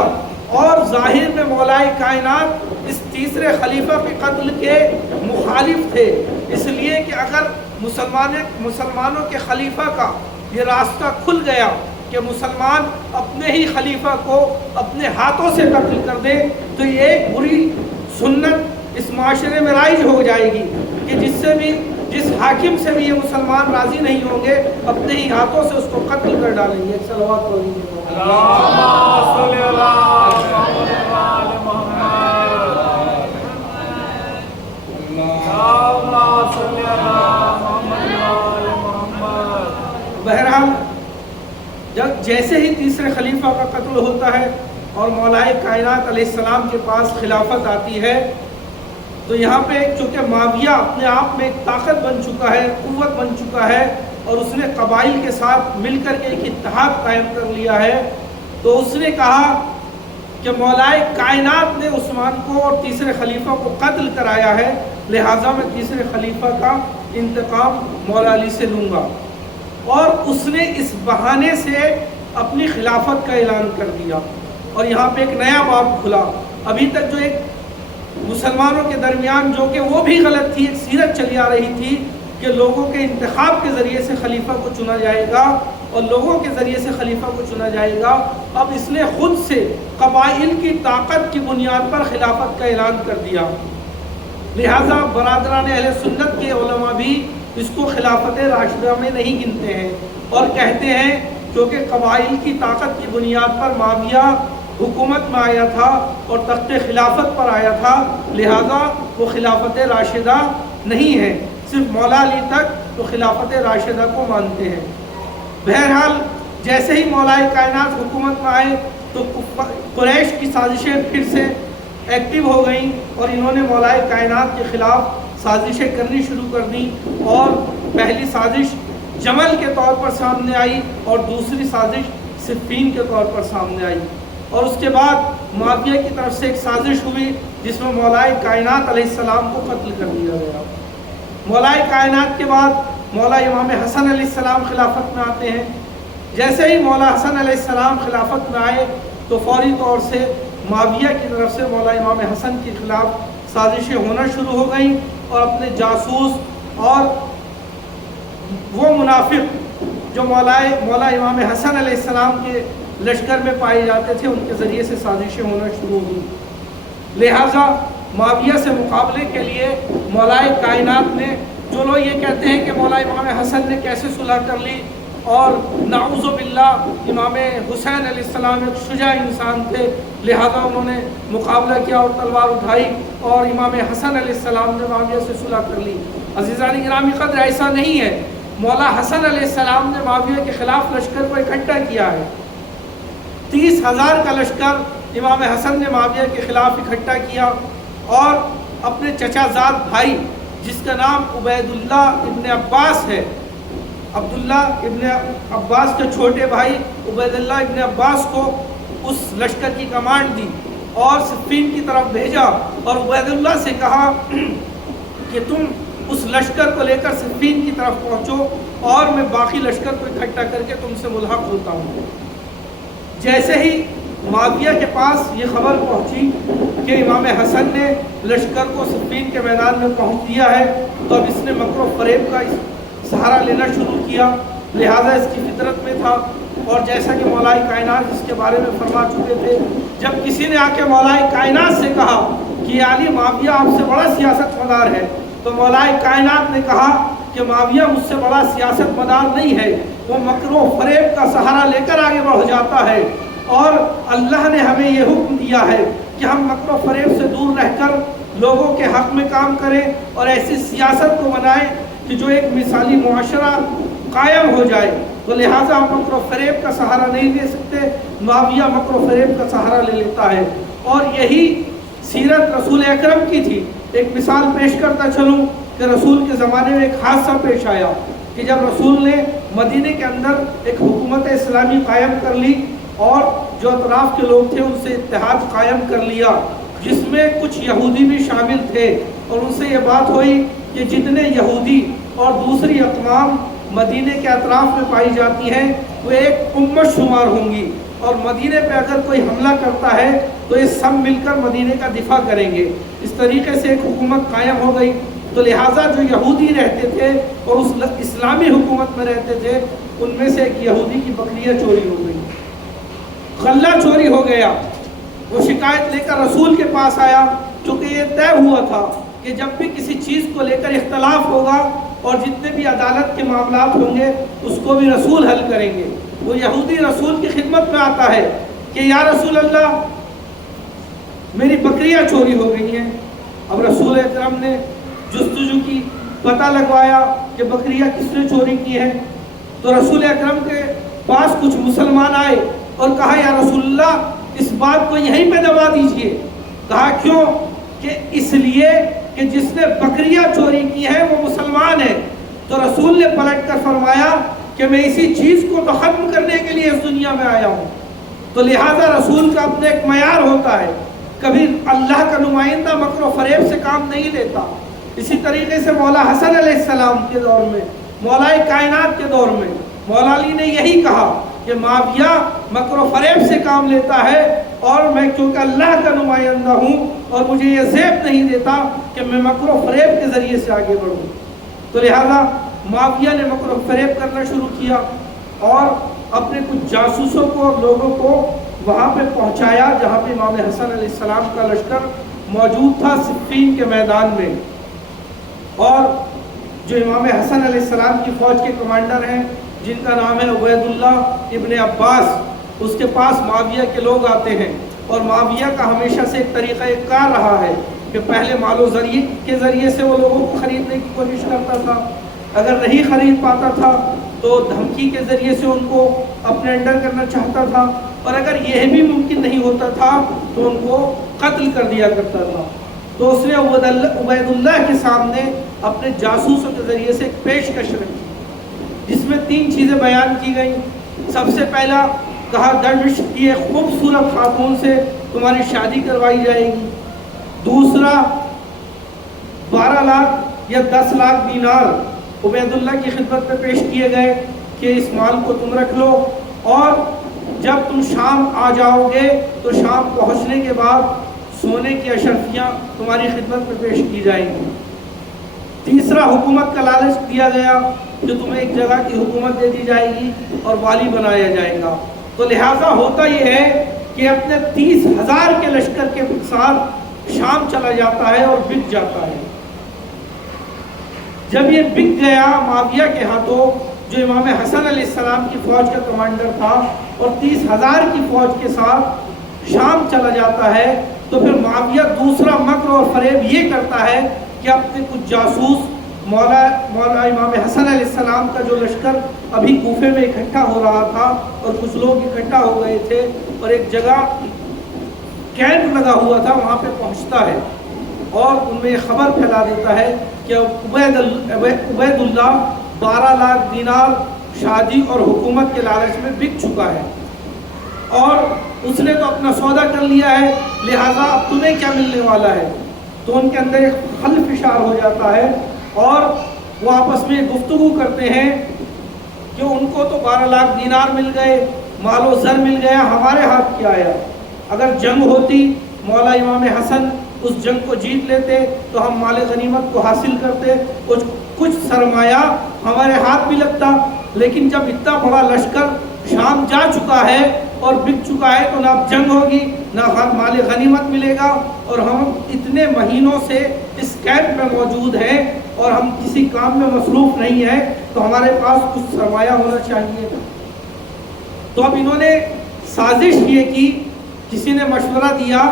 اور ظاہر میں مولائے کائنات اس تیسرے خلیفہ کے قتل کے مخالف تھے، اس لیے کہ اگر مسلمانوں کے خلیفہ کا یہ راستہ کھل گیا کہ مسلمان اپنے ہی خلیفہ کو اپنے ہاتھوں سے قتل کر دے تو یہ ایک بری سنت اس معاشرے میں رائج ہو جائے گی کہ جس حاکم سے بھی یہ مسلمان راضی نہیں ہوں گے اپنے ہی ہاتھوں سے اس کو قتل کر ڈالیں گے۔ صلوات پڑھ لیجیے۔ اللہم صلی علی محمد اللہم صلی علی محمد۔ بہرحال جب جیسے ہی تیسرے خلیفہ کا قتل ہوتا ہے اور مولائے کائنات علیہ السلام کے پاس خلافت آتی ہے تو یہاں پہ چونکہ معاویہ اپنے آپ میں ایک طاقت بن چکا ہے، قوت بن چکا ہے، اور اس نے قبائل کے ساتھ مل کر کے ایک اتحاد قائم کر لیا ہے، تو اس نے کہا کہ مولائے کائنات نے عثمان کو اور تیسرے خلیفہ کو قتل کرایا ہے، لہٰذا میں تیسرے خلیفہ کا انتقام مولا علی سے لوں گا، اور اس نے اس بہانے سے اپنی خلافت کا اعلان کر دیا۔ اور یہاں پہ ایک نیا باب کھلا۔ ابھی تک جو ایک مسلمانوں کے درمیان جو کہ وہ بھی غلط تھی، ایک سیرت چلی آ رہی تھی کہ لوگوں کے انتخاب کے ذریعے سے خلیفہ کو چنا جائے گا اور لوگوں کے ذریعے سے خلیفہ کو چنا جائے گا، اب اس نے خود سے قبائل کی طاقت کی بنیاد پر خلافت کا اعلان کر دیا۔ لہٰذا برادران اہل سنت کے علماء بھی اس کو خلافت راشدہ میں نہیں گنتے ہیں اور کہتے ہیں کیونکہ قبائل کی طاقت کی بنیاد پر معاویہ حکومت میں آیا تھا اور تخت خلافت پر آیا تھا، لہذا وہ خلافت راشدہ نہیں ہے، صرف مولا علی تک تو خلافت راشدہ کو مانتے ہیں۔ بہرحال جیسے ہی مولائے کائنات حکومت میں آئے تو قریش کی سازشیں پھر سے ایکٹیو ہو گئیں اور انہوں نے مولائے کائنات کے خلاف سازشیں کرنی شروع کر دیں، اور پہلی سازش جمل کے طور پر سامنے آئی اور دوسری سازش صفین کے طور پر سامنے آئی، اور اس کے بعد معاویہ کی طرف سے ایک سازش ہوئی جس میں مولائے کائنات علیہ السلام کو قتل کر دیا گیا۔ مولائے کائنات کے بعد مولا امام حسن علیہ السلام خلافت میں آتے ہیں۔ جیسے ہی مولا حسن علیہ السلام خلافت میں آئے تو فوری طور سے معاویہ کی طرف سے مولا امام حسن کے خلاف سازشیں ہونا شروع ہو گئیں، اور اپنے جاسوس اور وہ منافق جو مولا امام حسن علیہ السلام کے لشکر میں پائے جاتے تھے ان کے ذریعے سے سازشیں ہونا شروع ہوئی۔ لہٰذا معاویہ سے مقابلے کے لیے مولائے کائنات نے، جو لوگ یہ کہتے ہیں کہ مولا امام حسن نے کیسے صلح کر لی، اور نعوذ باللہ امام حسین علیہ السلام ایک شجاع انسان تھے لہذا انہوں نے مقابلہ کیا اور تلوار اٹھائی اور امام حسن علیہ السلام نے معاویہ سے صلح کر لی۔ عزیزان گرامی قدر، ایسا نہیں ہے۔ مولا حسن علیہ السلام نے معاویہ کے خلاف لشکر کو اکٹھا کیا ہے۔ 30,000 کا لشکر امام حسن نے معاویہ کے خلاف اکٹھا کیا، اور اپنے چچا زاد بھائی جس کا نام عبید اللہ ابن عباس ہے، عبداللہ ابن عباس کے چھوٹے بھائی عبید اللہ ابن عباس کو اس لشکر کی کمانڈ دی اور صفین کی طرف بھیجا، اور عبید اللہ سے کہا کہ تم اس لشکر کو لے کر صفین کی طرف پہنچو اور میں باقی لشکر کو اکٹھا کر کے تم سے ملحق ہوتا ہوں۔ جیسے ہی معاویہ کے پاس یہ خبر پہنچی کہ امام حسن نے لشکر کو صفین کے میدان میں پہنچ دیا ہے، تو اب اس نے مکر و فریب کا سہارا لینا شروع کیا، لہٰذا اس کی فطرت میں تھا۔ اور جیسا کہ مولائے کائنات اس کے بارے میں فرما چکے تھے، جب کسی نے آ کے مولائے کائنات سے کہا کہ علی معاویہ آپ سے بڑا سیاست مدار ہے، تو مولائے کائنات نے کہا کہ معاویہ مجھ سے بڑا سیاست مدار نہیں ہے، وہ مکر و فریب کا سہارا لے کر آگے بڑھ جاتا ہے، اور اللہ نے ہمیں یہ حکم دیا ہے کہ ہم مکر و فریب سے دور رہ کر لوگوں کے حق میں کام کریں اور ایسی سیاست کو بنائیں کہ جو ایک مثالی معاشرہ قائم ہو جائے۔ تو لہٰذا ہم مکر و فریب کا سہارا نہیں لے سکتے، معاویہ مکر و فریب کا سہارا لے لیتا ہے۔ اور یہی سیرت رسول اکرم کی تھی۔ ایک مثال پیش کرتا چلوں کہ رسول کے زمانے میں ایک حادثہ پیش آیا کہ جب رسول نے مدینے کے اندر ایک حکومت اسلامی قائم کر لی اور جو اطراف کے لوگ تھے ان سے اتحاد قائم کر لیا، جس میں کچھ یہودی بھی شامل تھے، اور ان سے یہ بات ہوئی کہ جتنے یہودی اور دوسری اقوام مدینے کے اطراف میں پائی جاتی ہیں وہ ایک امت شمار ہوں گی، اور مدینے پہ اگر کوئی حملہ کرتا ہے تو یہ سب مل کر مدینے کا دفاع کریں گے۔ اس طریقے سے ایک حکومت قائم ہو گئی۔ تو لہٰذا جو یہودی رہتے تھے اور اس اسلامی حکومت میں رہتے تھے ان میں سے ایک یہودی کی بکریاں چوری ہو گئی، غلہ چوری ہو گیا۔ وہ شکایت لے کر رسول کے پاس آیا، چونکہ یہ طے ہوا تھا کہ جب بھی کسی چیز کو لے کر اختلاف ہوگا اور جتنے بھی عدالت کے معاملات ہوں گے اس کو بھی رسول حل کریں گے۔ وہ یہودی رسول کی خدمت میں آتا ہے کہ یا رسول اللہ میری بکریاں چوری ہو گئی ہیں۔ اب رسول اکرم نے جستجو کی، پتہ لگوایا کہ بکریاں کس نے چوری کی ہیں، تو رسول اکرم کے پاس کچھ مسلمان آئے اور کہا یا رسول اللہ اس بات کو یہیں پہ دبا دیجئے۔ کہا کیوں؟ کہ اس لیے کہ جس نے بکریاں چوری کی ہیں وہ مسلمان ہے۔ تو رسول نے پلٹ کر فرمایا کہ میں اسی چیز کو تو ختم کرنے کے لیے اس دنیا میں آیا ہوں۔ تو لہٰذا رسول کا اپنا ایک معیار ہوتا ہے، کبھی اللہ کا نمائندہ مکر و فریب سے کام نہیں لیتا۔ اسی طریقے سے مولا حسن علیہ السلام کے دور میں، مولائے کائنات کے دور میں مولا علی نے یہی کہا کہ معاویہ مکر و فریب سے کام لیتا ہے، اور میں کیونکہ اللہ کا نمائندہ ہوں اور مجھے یہ زیب نہیں دیتا کہ میں مکر و فریب کے ذریعے سے آگے بڑھوں۔ تو لہٰذا معاویہ نے مکر و فریب کرنا شروع کیا اور اپنے کچھ جاسوسوں کو اور لوگوں کو وہاں پہ پہنچایا جہاں پہ امام حسن علیہ السلام کا لشکر موجود تھا صفین کے میدان میں۔ اور جو امام حسن علیہ السلام کی فوج کے کمانڈر ہیں جن کا نام ہے عبید اللہ ابن عباس، اس کے پاس معاویہ کے لوگ آتے ہیں، اور معاویہ کا ہمیشہ سے ایک طریقہ کار رہا ہے کہ پہلے مال و ذریعے کے ذریعے سے وہ لوگوں کو خریدنے کی کوشش کرتا تھا، اگر نہیں خرید پاتا تھا تو دھمکی کے ذریعے سے ان کو اپنے انڈر کرنا چاہتا تھا، اور اگر یہ بھی ممکن نہیں ہوتا تھا تو ان کو قتل کر دیا کرتا تھا۔ تو اس نے عبید اللہ کے سامنے اپنے جاسوسوں کے ذریعے سے ایک پیشکش رکھی جس میں 3 چیزیں بیان کی گئیں۔ سب سے پہلا کہا دمشق کی ایک خوبصورت خاتون سے تمہاری شادی کروائی جائے گی۔ دوسرا 12 لاکھ یا 10 لاکھ دینار عبید اللہ کی خدمت میں پیش کیے گئے کہ اس مال کو تم رکھ لو، اور جب تم شام آ جاؤ گے تو شام پہنچنے کے بعد سونے کی اشرفیاں تمہاری خدمت میں پیش کی جائیں گی۔ تیسرا، حکومت کا لالچ دیا گیا جو تمہیں ایک جگہ کی حکومت دے دی جائے گی اور والی بنایا جائے گا۔ تو لہٰذا ہوتا یہ ہے کہ اپنے 30,000 کے لشکر کے ساتھ شام چلا جاتا ہے اور بک جاتا ہے۔ جب یہ بک گیا معاویہ کے ہاتھوں، جو امام حسن علیہ السلام کی فوج کا کمانڈر تھا، اور 30,000 کی فوج کے ساتھ شام چلا جاتا ہے، تو پھر معاویہ دوسرا مکر اور فریب یہ کرتا ہے کہ اپنے کچھ جاسوس مولا امام حسن علیہ السلام کا جو لشکر ابھی کوفے میں اکٹھا ہو رہا تھا اور کچھ لوگ اکٹھا ہو گئے تھے اور ایک جگہ کیمپ لگا ہوا تھا، وہاں پہ پہنچتا ہے اور ان میں یہ خبر پھیلا دیتا ہے کہ عبید اللہ 12 لاکھ دینار شادی اور حکومت کے لالچ میں بک چکا ہے، اور اس نے تو اپنا سودا کر لیا ہے، لہٰذا اب تمہیں کیا ملنے والا ہے۔ تو ان کے اندر ایک خلفشار ہو جاتا ہے اور وہ آپس میں گفتگو کرتے ہیں کہ ان کو تو 12 لاکھ دینار مل گئے، مال و زر مل گیا، ہمارے ہاتھ کیا آیا؟ اگر جنگ ہوتی، مولا امام حسن اس جنگ کو جیت لیتے تو ہم مال غنیمت کو حاصل کرتے، کچھ سرمایہ ہمارے ہاتھ بھی لگتا، لیکن جب اتنا بڑا لشکر شام جا چکا ہے اور بک چکا ہے تو نہ جنگ ہوگی، نہ مال غنیمت ملے گا، اور ہم اتنے مہینوں سے اس کیمپ میں موجود ہیں اور ہم کسی کام میں مصروف نہیں ہیں، تو ہمارے پاس کچھ سرمایہ ہونا چاہیے۔ تو اب انہوں نے سازش یہ کی، کسی نے مشورہ دیا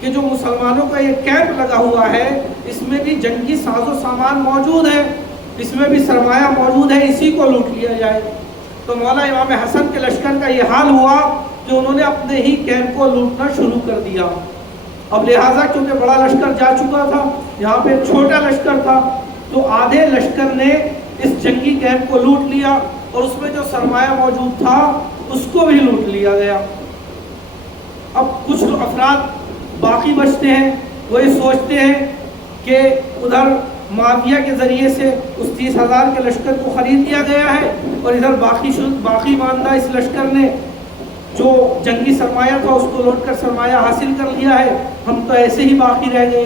کہ جو مسلمانوں کا یہ کیمپ لگا ہوا ہے اس میں بھی جنگی ساز و سامان موجود ہے، اس میں بھی سرمایہ موجود ہے، اسی کو لوٹ لیا جائے۔ تو مولا امام حسن کے لشکر کا یہ حال ہوا کہ انہوں نے اپنے ہی کیمپ کو لوٹنا شروع کر دیا۔ اب لہٰذا کیونکہ بڑا لشکر جا چکا تھا، یہاں پہ چھوٹا لشکر تھا، تو آدھے لشکر نے اس جنگی کیمپ کو لوٹ لیا اور اس میں جو سرمایہ موجود تھا اس کو بھی لوٹ لیا گیا۔ اب کچھ افراد باقی بچتے ہیں، وہ یہ سوچتے ہیں کہ ادھر معاویہ کے ذریعے سے اس 30,000 کے لشکر کو خرید لیا گیا ہے اور ادھر باقی ماندہ اس لشکر نے جو جنگی سرمایہ تھا اس کو لوٹ کر سرمایہ حاصل کر لیا ہے، ہم تو ایسے ہی باقی رہ گئے۔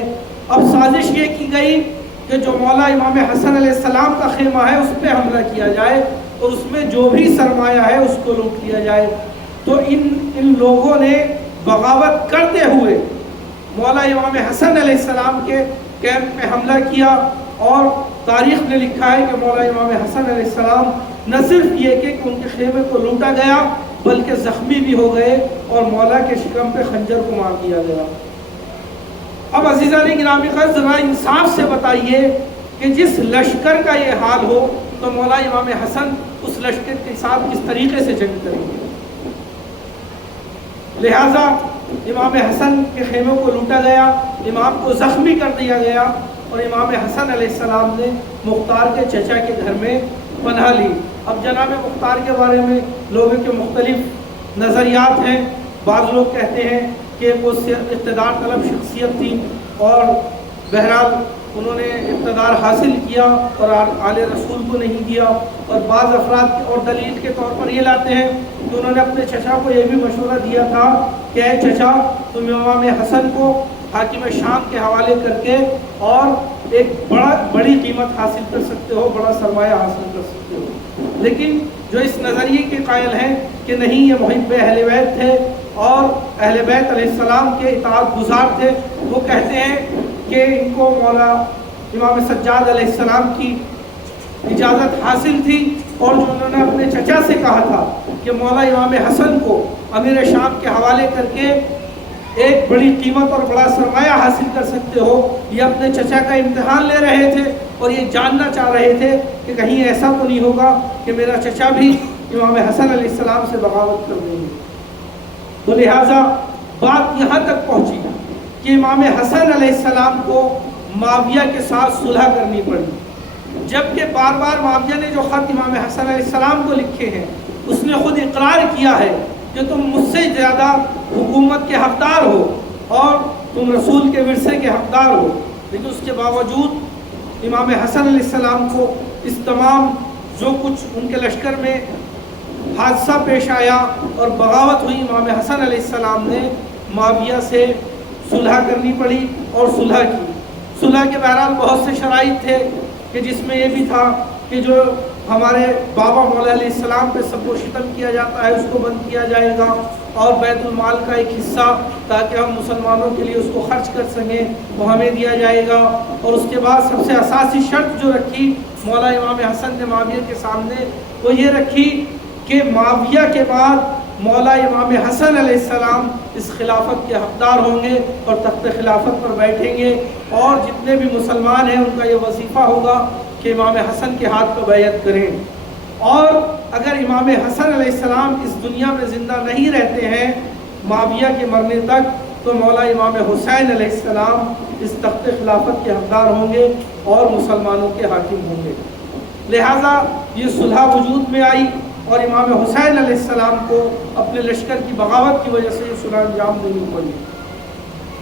اب سازش یہ کی گئی کہ جو مولا امام حسن علیہ السلام کا خیمہ ہے اس پہ حملہ کیا جائے اور اس میں جو بھی سرمایہ ہے اس کو لوٹ لیا جائے۔ تو ان لوگوں نے بغاوت کرتے ہوئے مولا امام حسن علیہ السلام کے کیمپ میں حملہ کیا، اور تاریخ نے لکھا ہے کہ مولا امام حسن علیہ السلام نہ صرف یہ کہ ان کے خیمے کو لوٹا گیا بلکہ زخمی بھی ہو گئے اور مولا کے شکم پہ خنجر کو مار دیا گیا۔ اب عزیزان گرامی خاص ذرا انصاف سے بتائیے کہ جس لشکر کا یہ حال ہو تو مولا امام حسن اس لشکر کے ساتھ کس طریقے سے جنگ کریں گے۔ لہٰذا امام حسن کے خیموں کو لوٹا گیا، امام کو زخمی کر دیا گیا، اور امام حسن علیہ السلام نے مختار کے چچا کے گھر میں پناہ لی۔ اب جناب مختار کے بارے میں لوگوں کے مختلف نظریات ہیں۔ بعض لوگ کہتے ہیں کہ وہ اقتدار طلب شخصیت تھی اور بہرحال انہوں نے اقتدار حاصل کیا اور آل رسول کو نہیں دیا، اور بعض افراد اور دلیل کے طور پر یہ لاتے ہیں کہ انہوں نے اپنے چچا کو یہ بھی مشورہ دیا تھا کہ اے چچا، تم امام حسن کو حاکم شام کے حوالے کر کے اور ایک بڑی قیمت حاصل کر سکتے ہو، بڑا سرمایہ حاصل کر سکتے ہو۔ لیکن جو اس نظریے کے قائل ہیں کہ نہیں، یہ محب اہل بیت تھے اور اہل بیت علیہ السلام کے اطاعت گزار تھے، وہ کہتے ہیں کہ ان کو مولا امام سجاد علیہ السلام کی اجازت حاصل تھی، اور جو انہوں نے اپنے چچا سے کہا تھا کہ مولا امام حسن کو امیر شام کے حوالے کر کے ایک بڑی قیمت اور بڑا سرمایہ حاصل کر سکتے ہو، یہ اپنے چچا کا امتحان لے رہے تھے اور یہ جاننا چاہ رہے تھے کہ کہیں ایسا تو نہیں ہوگا کہ میرا چچا بھی امام حسن علیہ السلام سے بغاوت کر دیں گے۔ تو لہٰذا بات یہاں تک پہنچی کہ امام حسن علیہ السلام کو معاویہ کے ساتھ صلح کرنی پڑی، جبکہ بار بار معاویہ نے جو خط امام حسن علیہ السلام کو لکھے ہیں اس نے خود اقرار کیا ہے کہ تم مجھ سے زیادہ حکومت کے حقدار ہو اور تم رسول کے ورثے کے حقدار ہو، لیکن اس کے باوجود امام حسن علیہ السلام کو اس تمام جو کچھ ان کے لشکر میں حادثہ پیش آیا اور بغاوت ہوئی، امام حسن علیہ السلام نے معاویہ سے صلح کرنی پڑی اور صلح کی۔ صلح کے بہرحال بہت سے شرائط تھے کہ جس میں یہ بھی تھا کہ جو ہمارے بابا مولا علیہ السلام پہ سب و شتم کیا جاتا ہے اس کو بند کیا جائے گا، اور بیت المال کا ایک حصہ تاکہ ہم مسلمانوں کے لیے اس کو خرچ کر سکیں وہ ہمیں دیا جائے گا۔ اور اس کے بعد سب سے اساسی شرط جو رکھی مولا امام حسن نے معاویہ کے سامنے وہ یہ رکھی کہ معاویہ کے بعد مولا امام حسن علیہ السلام اس خلافت کے حقدار ہوں گے اور تخت خلافت پر بیٹھیں گے، اور جتنے بھی مسلمان ہیں ان کا یہ وظیفہ ہوگا کہ امام حسن کے ہاتھ پر بیعت کریں۔ اور اگر امام حسن علیہ السلام اس دنیا میں زندہ نہیں رہتے ہیں معاویہ کے مرنے تک، تو مولا امام حسین علیہ السلام اس تخت خلافت کے حقدار ہوں گے اور مسلمانوں کے حاکم ہوں گے۔ لہٰذا یہ صلح وجود میں آئی اور امام حسین علیہ السلام کو اپنے لشکر کی بغاوت کی وجہ سے یہ صلح انجام دینی پڑی۔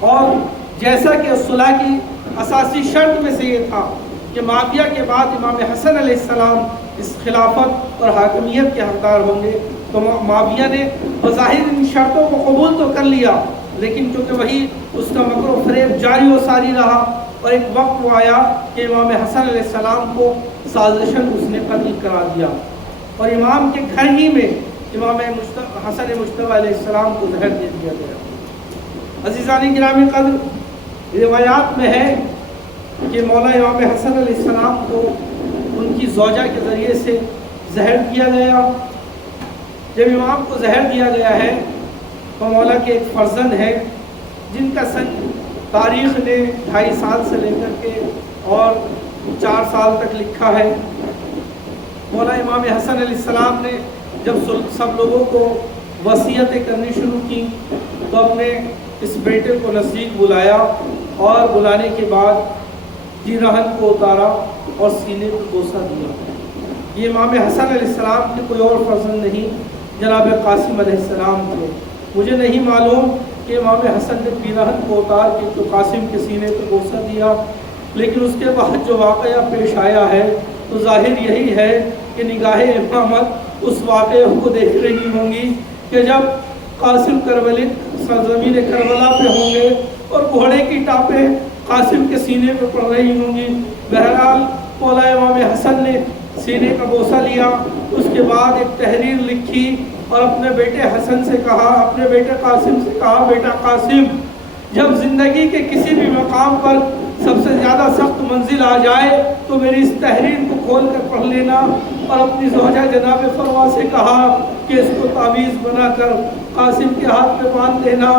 اور جیسا کہ اس صلح کی اساسی شرط میں سے یہ تھا کہ معاویہ کے بعد امام حسن علیہ السلام اس خلافت اور حاکمیت کے حقدار ہوں گے، تو معاویہ نے بظاہر ان شرطوں کو قبول تو کر لیا، لیکن چونکہ وہی اس کا مکر و فریب جاری و ساری رہا، اور ایک وقت وہ آیا کہ امام حسن علیہ السلام کو سازشاً اس نے قتل کرا دیا، اور امام کے گھر ہی میں امام حسن مجتبی علیہ السلام کو زہر دے دیا گیا۔ عزیزان گرامی قدر، روایات میں ہے کہ مولا امام حسن علیہ السلام کو ان کی زوجہ کے ذریعے سے زہر دیا گیا۔ جب امام کو زہر دیا گیا ہے تو مولا کے ایک فرزند ہے جن کا سن تاریخ نے 2.5 سال سے لے کر کے اور 4 سال تک لکھا ہے۔ مولا امام حسن علیہ السلام نے جب سب لوگوں کو وصیتیں کرنی شروع کی تو اپنے اس بیٹے کو نزدیک بلایا، اور بلانے کے بعد رہن کو اتارا اور سینے کو بوسہ دیا۔ یہ امام حسن علیہ السلام کے کوئی اور فرزند نہیں، جناب قاسم علیہ السلام تھے۔ مجھے نہیں معلوم کہ امام حسن نے پیرہن کو اتار کے تو قاسم کے سینے کو بوسہ دیا، لیکن اس کے بعد جو واقعہ پیش آیا ہے تو ظاہر یہی ہے کہ نگاہ امامت اس واقعے کو دیکھ رہی ہوں گی کہ جب قاسم کربلی سرزمین کربلا پہ ہوں گے اور گھوڑے کی ٹاپیں قاسم کے سینے پہ پڑ رہی ہوں گی۔ بہرحال مولا امام حسن نے سینے کا بوسہ لیا، اس کے بعد ایک تحریر لکھی اور اپنے بیٹے حسن سے کہا، اپنے بیٹے قاسم سے کہا، بیٹا قاسم، جب زندگی کے کسی بھی مقام پر سب سے زیادہ سخت منزل آ جائے تو میری اس تحریر کو کھول کر پڑھ لینا، اور اپنی زوجہ جناب فروا سے کہا کہ اس کو تعویذ بنا کر قاسم کے ہاتھ پہ باندھ دینا،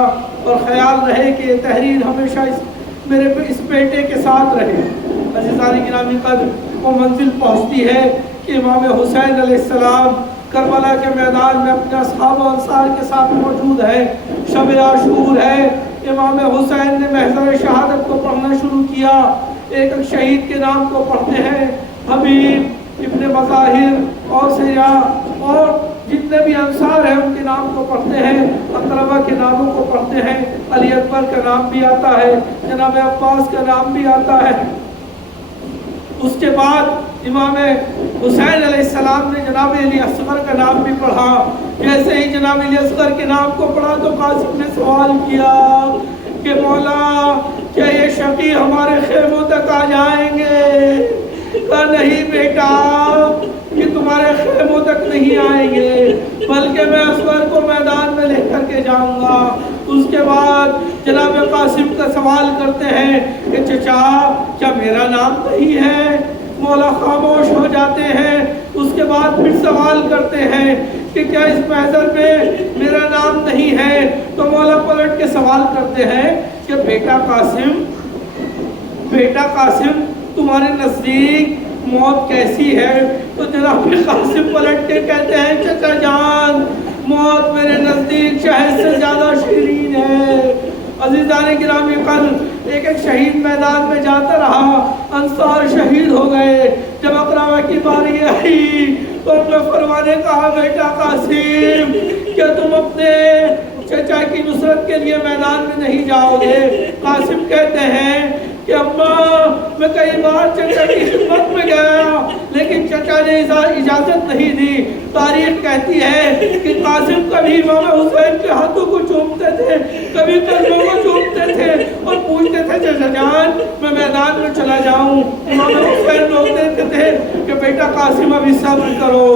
اور خیال رہے کہ یہ تحریر ہمیشہ میرے اس بیٹے کے ساتھ رہے۔ عزیزان گرامی قدر، وہ منزل پہنچتی ہے کہ امام حسین علیہ السلام کربلا کے میدان میں اپنے اصحاب و انصار کے ساتھ موجود ہے، شب عاشور ہے۔ امام حسین نے محضر شہادت کو پڑھنا شروع کیا، ایک ایک شہید کے نام کو پڑھتے ہیں، حبیب ابن مظاہر اور سیاح اور جتنے بھی انصار ہیں ان کے نام کو پڑھتے ہیں، اقربا کے ناموں کو پڑھتے ہیں، علی اکبر کا نام بھی آتا ہے، جناب عباس کا نام بھی آتا ہے۔ اس کے بعد امام حسین علیہ السلام نے جناب علی اصغر کا نام بھی پڑھا۔ جیسے ہی جناب علی اصغر کے نام کو پڑھا تو قاسم نے سوال کیا کہ مولا کیا یہ شقی ہمارے خیموں تک آ جائیں گے؟ کہا نہیں بیٹا، کہ تمہارے خیموں تک نہیں آئیں گے، بلکہ میں اصغر کو میدان میں لے کر کے جاؤں گا۔ اس کے بعد جناب قاسم کا سوال کرتے ہیں کہ چچا کیا میرا نام نہیں ہے؟ مولا خاموش ہو جاتے ہیں۔ اس کے بعد پھر سوال کرتے ہیں کہ کیا اس محضر میں میرا نام نہیں ہے؟ تو مولا پلٹ کے سوال کرتے ہیں کہ بیٹا قاسم تمہارے نزدیک موت کیسی ہے؟ تو جناب قاسم پلٹ کے کہتے ہیں چچا جان، موت میرے نزدیک شہد سے زیادہ شیرین ہے۔ عزیزان گرامی قدر، ایک ایک شہید میدان میں جاتا رہا، انصار شہید ہو گئے۔ جب اقربا کی باری آئی تو اپنے فرما نے کہا بیٹا قاسم کیا تم اپنے چچا کی نصرت کے لیے میدان میں نہیں جاؤ گے؟ قاسم کہتے ہیں کہ اماں میں کئی بار چچا کی خدمت میں گیا لیکن چچا نے اجازت نہیں دی۔ تاریخ کہتی ہے کہ قاسم کبھی امام حسین کے ہاتھوں کو چومتے تھے، کبھی قدموں کو چومتے تھے اور پوچھتے تھے چچا جان میں میدان میں چلا جاؤں۔ امام حسین لوگ دیتے تھے کہ بیٹا قاسم ابھی صبر کرو۔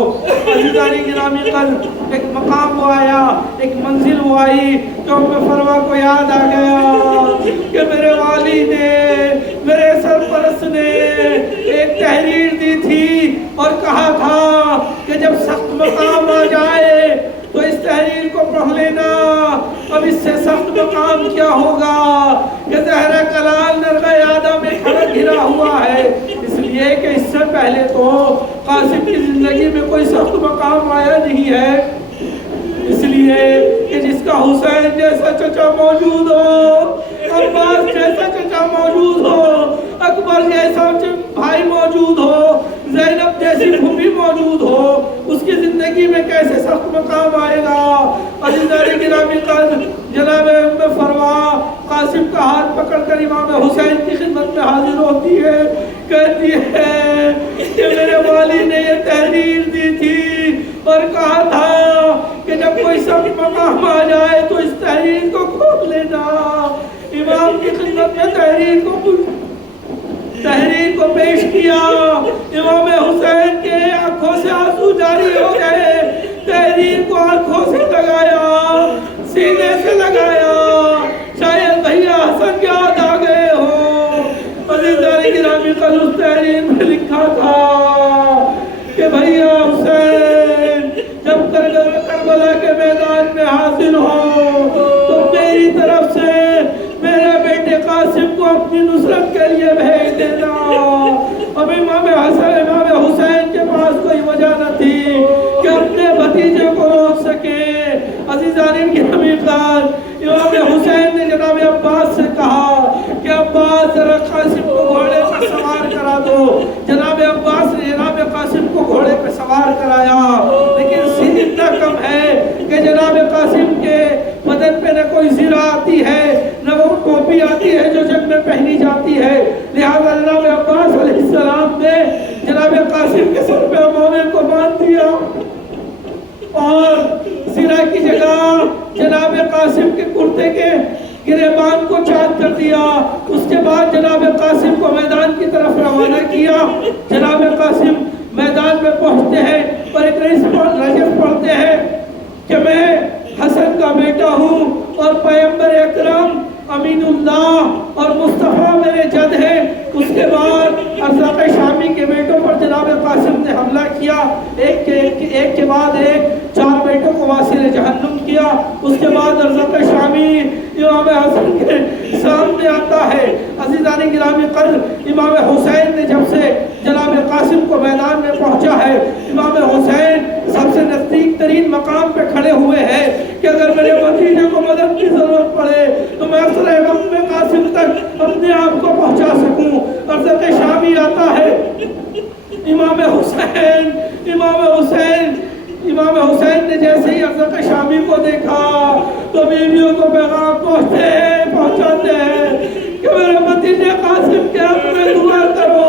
عزیزانی گرامی قدر ایک مقام وہ آیا، ایک منزل وہ آئی جو ام فروا کو یاد آ گیا کہ میرے والد نے، میرے سرپرست نے ایک تحریر دی تھی اور کہا تھا کہ جب سخت مقام آ جائے تو اس تحریر کو پڑھ لینا۔ اب اس سے سخت مقام کیا ہوگا کہ زہرہ کلال نرغہ یادہ میں کھڑا گھرا ہوا ہے، اس لیے کہ اس سے پہلے تو قاسم کی زندگی میں کوئی سخت مقام آیا نہیں ہے، اس لیے کہ جس کا حسین جیسا چچا موجود ہو، عباس جیسا چچا موجود ہو، اکبر جیسا بھائی موجود ہو، زینب جیسی پھوپھی موجود ہو، اس کی زندگی میں کیسے سخت مقام آئے گا۔ عزیزان گرامی قدر جناب ام فروا قاسم کا ہاتھ پکڑ کر امام حسین کی خدمت میں حاضر ہوتی ہے، کہتی ہے کہ میرے والد نے یہ تحریر دی تھی اور کہا تھا کہ جب کوئی سخت مقام آ جائے تو اس تحریر کو کھول لینا۔ امام کی خدمت میں تحریر کو پیش کیا، امام حسین کے آنکھوں سے آنسو جاری ہو گئے، تحریر کو آنکھوں سے لگایا، سینے سے لگایا، شاید بھیا حسن یاد آ گئے ہو۔ عزیزان گرامی قدر اس تحریر میں لکھا تھا کہ بھیا حسین جب کربلا کے میدان میں حاضر ہو تو میری طرف سے میرے بیٹے قاسم کو اپنی نصرت کے لیے بھیج دینا۔ اب امام حسین کے پاس کوئی وجہ نہ تھی کہ اپنے بھتیجے کو روک سکے۔ عزیزان گرامی قدر امام حسین نے جناب عباس سے کہا کہ عباس ذرا قاسم کو گھوڑے پر سوار کرا دو۔ جناب عباس نے جناب قاسم کو گھوڑے پر سوار کرایا، لیکن سن اتنا کم ہے کہ جناب قاسم کے بدن پہ نہ کوئی زرہ آتی ہے نہ وہ ٹوپی آتی ہے جو جنگ میں پہنی جاتی ہے، لہذا جناب عباس علیہ السلام نے جناب قاسم کے سر پہ امامے کو باندھ دیا اور زرہ کی جگہ جناب قاسم کے کرتے کے گریبان کو چاک کر دیا۔ اس کے بعد جناب قاسم کو میدان کی طرف روانہ کیا۔ جناب قاسم میدان میں پہنچتے ہیں اور ایک رجب پڑھتے ہیں کہ میں حسن کا بیٹا ہوں اور پیغمبر اکرم امین اللہ اور مصطفیٰ میرے جد ہیں۔ اس کے بعد ارزاق شامی کے بیٹوں پر جناب قاسم نے حملہ کیا، ایک کے بعد ایک 4 بیٹوں کو واصل جہنم کیا۔ اس کے بعد ارزاق شامی امام حسن کے سامنے آتا ہے۔ عزیزان گرامی قدر امام حسین نے جب سے جناب قاسم کو میدان میں پہنچا ہے، امام حسین سب سے نزدیک ترین مقام پہ کھڑے ہوئے ہیں کہ اگر میرے بھتیجے کو مدد کی ضرورت پڑے تو میں اکثر وقت میں قاسم تک اپنے آپ کو پہنچا سکوں۔ ارزاق شامی آتا ہے، امام حسین نے جیسے ہی ارزاق شامی کو دیکھا تو بیویوں کو پیغام پہنچاتے ہیں کہ میرے بھتیجے قاسم کے حق میں دعا کرو۔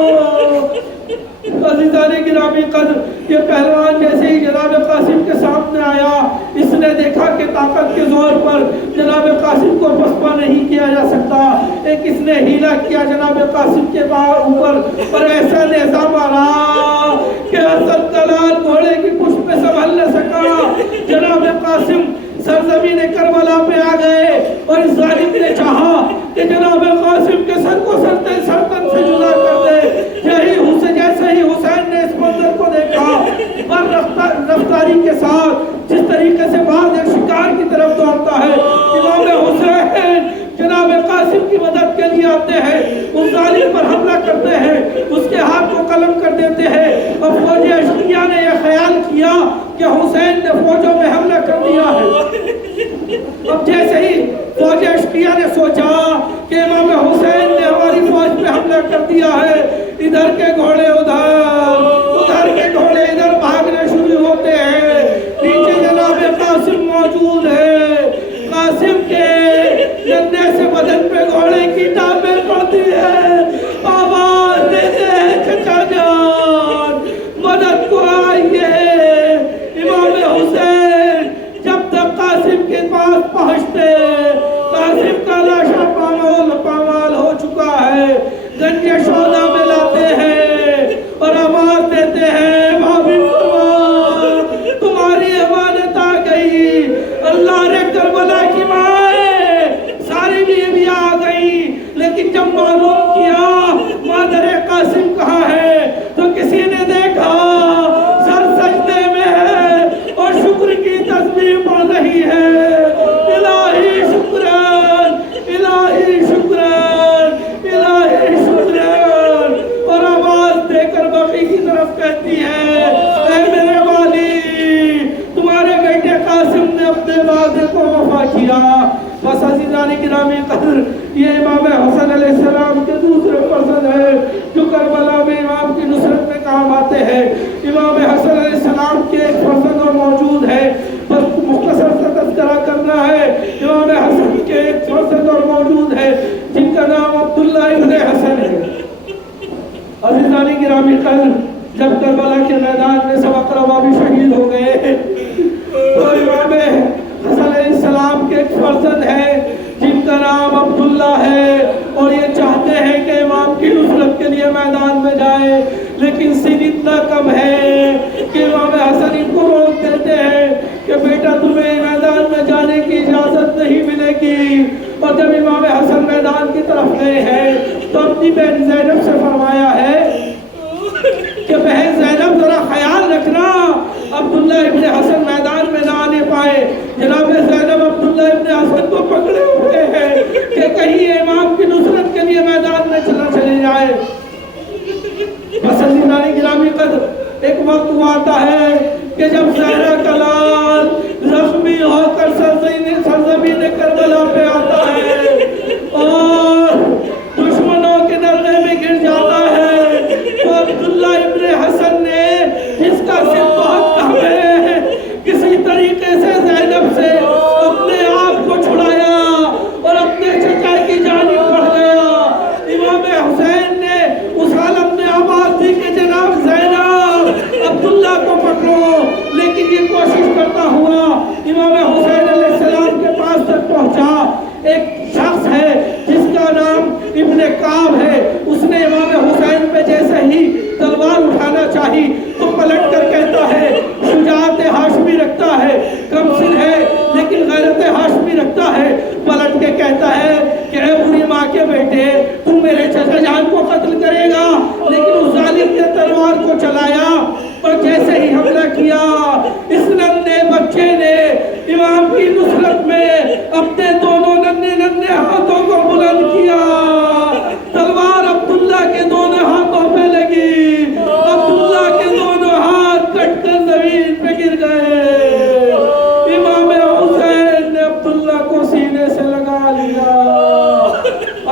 عزیزان گرامی قدر یہ پہلوان جیسے ہی جناب قاسم کے سامنے آیا، اس نے دیکھا کہ طاقت کے زور پر جناب قاسم کو پسپا نہیں کیا جا سکتا۔ ایک اس نے ہیلا کیا جناب قاسم کے اوپر اور ایسا نیزہ مارا کہ حسن کلال گھوڑے کی پشت پہ سنبھل نہ سکا۔ جناب قاسم سرزمین کربلا پہ آ گئے اور اس ظالم نے چاہا کہ جناب قاسم کے سر کو سرتن سے جدا کر دے۔ جیسے ہی حسین نے اس منظر کو دیکھا اور رفتاری کے ساتھ جس طریقے سے بعض ایک شکار کی طرف دوڑتا ہے، امام حسین جناب قاسم کی مدد کے لیے آتے ہیں، اس ظالم پر حملہ کرتے ہیں، اس کے ہاتھ کو قلم کر دیتے ہیں۔ اور فوج اشقیہ نے یہ خیال کیا کہ حسین نے فوجوں میں حملہ کر دیا ہے۔ اب جیسے ہی فوج اشقیہ نے سوچا کہ امام حسین نے ہماری فوج پہ حملہ کر دیا ہے، ادھر کے گھوڑے ادھر کے گھوڑے ادھر بھاگنے شروع ہوتے ہیں۔ نیچے جناب قاسم موجود ہے، قاسم کے جننے سے بدن پہ گھوڑے کی ٹانپیں پڑتی ہے طرف کہتی ہے اے میرے والی تمہارے بیٹے قاسم نے اپنے وعدے کو وفا کیا. بس عزیزان گرامی قدر یہ امام حسن علیہ السلام کے دوسرے فرزند ہیں جو کربلا میں امام کی نصرت میں کام آتے ہیں. امام حسن علیہ السلام کے ایک فرزند اور موجود ہے, بس مختصر سا تذکرہ کرنا ہے. امام حسن کے ایک فرزند اور موجود ہے جن کا نام عبداللہ ابن حسن ہے. عزیزان گرامی قدر جب کربلا کے میدان میں سب اقربا بھی شہید ہو گئے تو امام حسن علیہ السلام کے ایک فرزند ہے جن کا نام عبداللہ ہے, اور یہ چاہتے ہیں کہ امام کی نصرت کے لیے میدان میں جائے, لیکن سن اتنا کم ہے کہ امام حسن ان کو روک دیتے ہیں کہ بیٹا تمہیں میدان میں جانے کی اجازت نہیں ملے گی. اور جب امام حسن میدان کی طرف گئے ہیں تو اپنی بہن زینب سے فرمایا ہے کہ بہن زینب ذرا خیال رکھنا عبداللہ ابن حسن میدان میں نہ آنے پائے. جناب زینب عبداللہ ابن حسن کو پکڑے ہوئے ہیں کہ کہیں امام کی نصرت کے لیے میدان میں چلے جائے. بس عزیزان گرامی قدر ایک وقت ہوا آتا ہے کہ جب زہرا کا لال زخمی ہو کر سرزمین کربلا پہ آتا ہے اور دشمنوں کے نرغے میں گر جاتا ہے, تو عبداللہ ابن حسن نے جس کا سن بہت کم ہے کسی طریقے سے زینب سے اپنے آپ کو چھڑایا اور اپنے چچا کی جانب بڑھ گیا. امام حسین نے اس حالت میں آواز دی کہ جناب زینب عبداللہ کو پکڑو, لیکن یہ کوشش کرتا ہوا امام حسین علیہ السلام کے پاس تک پہنچا. ایک شخص ہے جس کا نام ابن کعب ہے, اس نے امام حسین پہ جیسے ہی تلوار اٹھانا چاہی تو پلٹ کر کہتا ہے, شجاعت ہاشمی رکھتا ہے, کم سن ہے لیکن غیرت ہاشمی رکھتا ہے, پلٹ کے کہتا ہے کہ اے بری ماں کے بیٹے تم میرے چچا جان کو قتل کرے گا. لیکن اس ظالم نے تلوار کو چلایا اور جیسے ہی حملہ کیا اس ننھے بچے نے امام کی نصرت میں اپنے دونوں ننھے ہاتھوں کو بلند کیا. تلوار عبداللہ کے دونوں ہاتھوں پہ لگی, عبداللہ کے دونوں ہاتھ کٹ کر زمین پہ گر گئے. امام حسین نے عبداللہ کو سینے سے لگا لیا.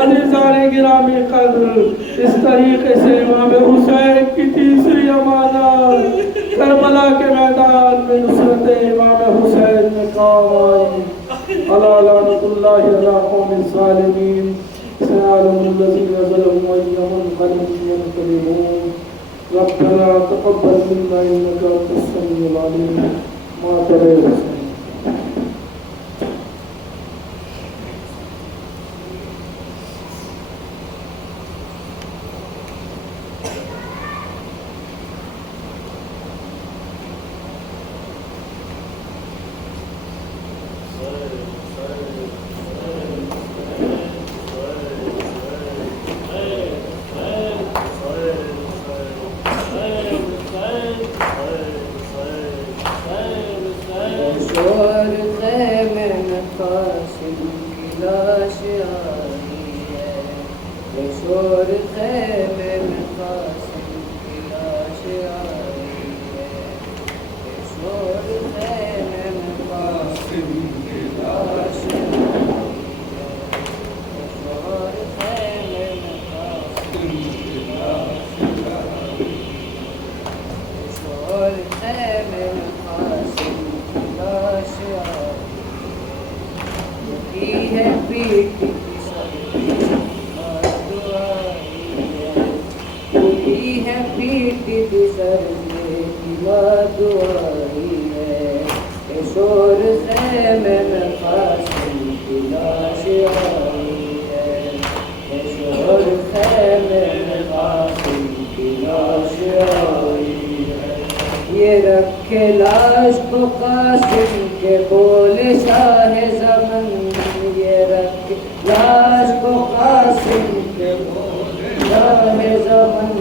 عزیزان گرامی قدر اس طریقے سے امام حسین کی تیسری امانت کربلا کے میدان میں نصرت امام حسین میں کام آئی. الا لعنت اللہ علی قوم الظالمین سيعلم الذين ظلموا أي منقلب ينقلبون. ربنا تقبل منا إنك أنت السميع العليم. ما ترى حسين یہ رکھے لاش کو قاسم کے بول شاہ زمن. یہ رکھے لاش کو قاسم کے بول شاہ زمن.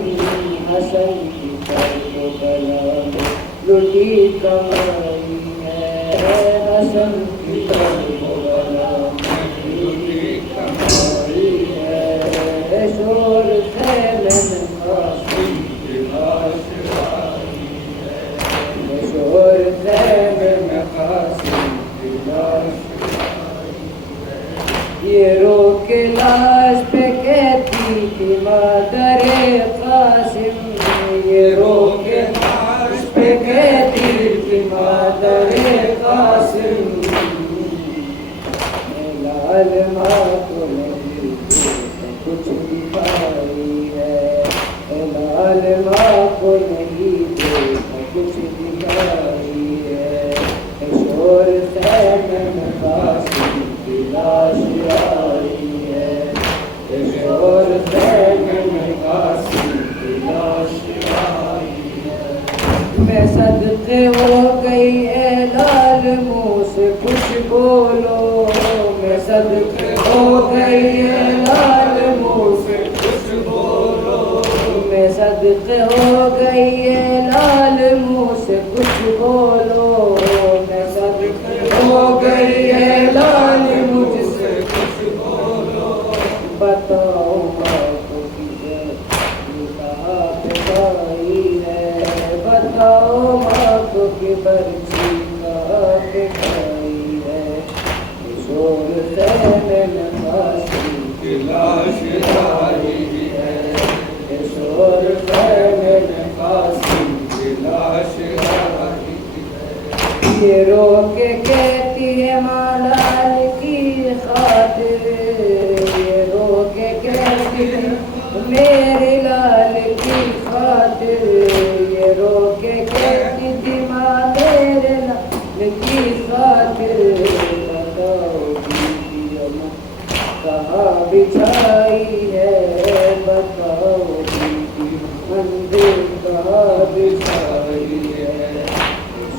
حسن کی کربلا میں لٹی کمائی ہے. حسن کی کربلا میں لٹی کمائی ہے. شور خیمے میں قاسم کی لاش یہ رو کے نعش پہ کہتی تھی مادر قاسم لال ماں کو نہیں کچھ دکھائی ہے، لال ماں کو نہیں کچھ دکھائی ہے، شور خیمہ قاسم کی لاش آئی ہے، شور خیمہ قاسم کی لاش آئی ہے، میں صدقے ہو گئی اے لال منہ سے کچھ بولو، میں صدقے ہو گئی اے لال منہ سے کچھ بولو، میں صدقے ہو گئی اے لال منہ سے کچھ بولو، میں صدقے ہو گئی اے لال مجھ سے کچھ بولو، بتاؤ آپ کی کہاں پہ کھائی ہے، بتاؤ آپ کی برچی کہاں پہ کھائی ہے، شور خیمے میں قاسم کی لاش آئی ہے، شور خیمے میں قاسم کی لاش آئی ہے، یہ رو کے کہتی ہے مالال کی خاطر، یہ رو کے کہتی ہے میرے لال کی خاطر، یہ رو کے کہتی تھی ماں میرے لال کی خاطر، بتاؤ بیوی اماں کہاں بچھائی ہے، بتاؤ بیوی مندر کہاں بچھائی ہے،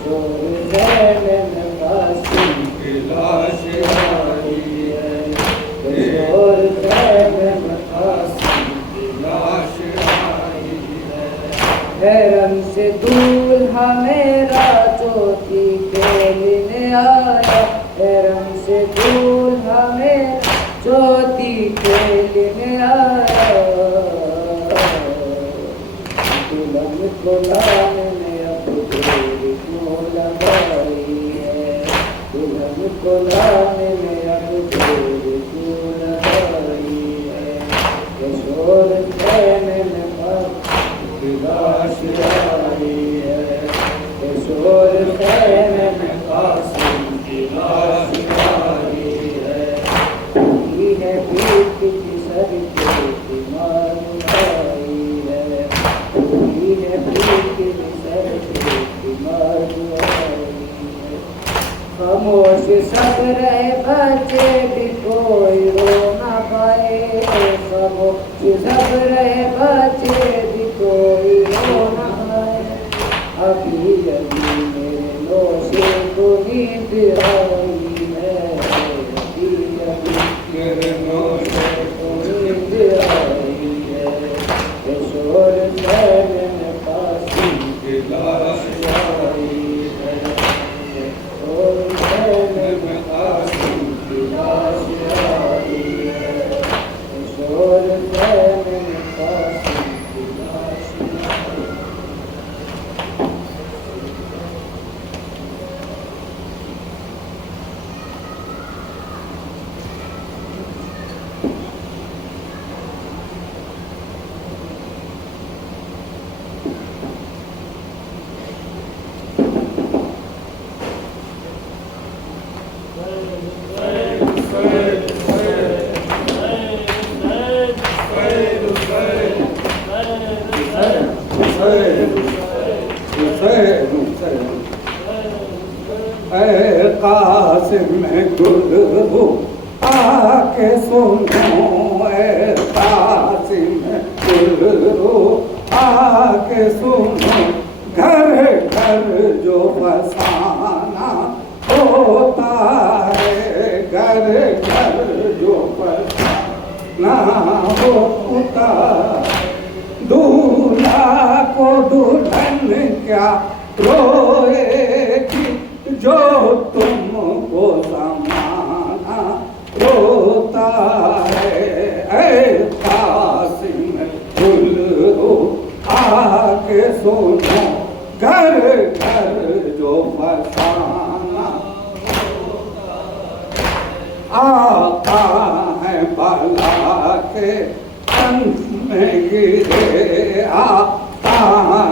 شور خیمے میں قاسم کی لاش آئی ہے، شور خیمے میں قاسم کی لاش آئی ہے، حرم سے دولہا میرا چوتھی کھیلنے آیا، حرم سے دولہا میرا چوتھی کھیلنے آیا، دلہن کو لانے میں اب دیر کیوں لگائی ہے، دلہن کو لانے میں اب دیر کیوں لگائی ہے، شور خیمے میں قاسم کی لاش آئی ہے، شور خیمے میں قاسم کی لاش آئی ہے، ہوئی ہے پیٹ کی سر پہ بیمار آئی ہے، ہوئی ہے پیٹ کی سر پہ بیمار آئی ہے، خاموش سب رہے بچے بھی کوئی رو نہ پائے، خاموش سب رہے بچے بھی کوئی رو نہ پائے، ابھی ابھی میرے نوشے کو نیند آئی ہے، ابھی ابھی میرے نوشے کو نیند آئی ہے، شور خیمے میں قاسم کی لاش آئی ہے، شور خیمے میں قاسم کی لاش آئی ہے، شور خیمے میں قاسم کی لاش آئی ہے۔ اے قاسم گل ہو آ کے سنو، اے قاسم گل ہو آ کے سنو، گھر گھر جو فسانہ ہوتا ہے، گھر گھر جو فسانہ ہوتا، دولہا کو دلہن کیا روئے گی، جو تم کو زمانہ روتا ہے، اے قاسم گل ہو آ کے سنو، گھر گھر جو فسانہ آقا ہے بلا کے تن میں گرے، آقا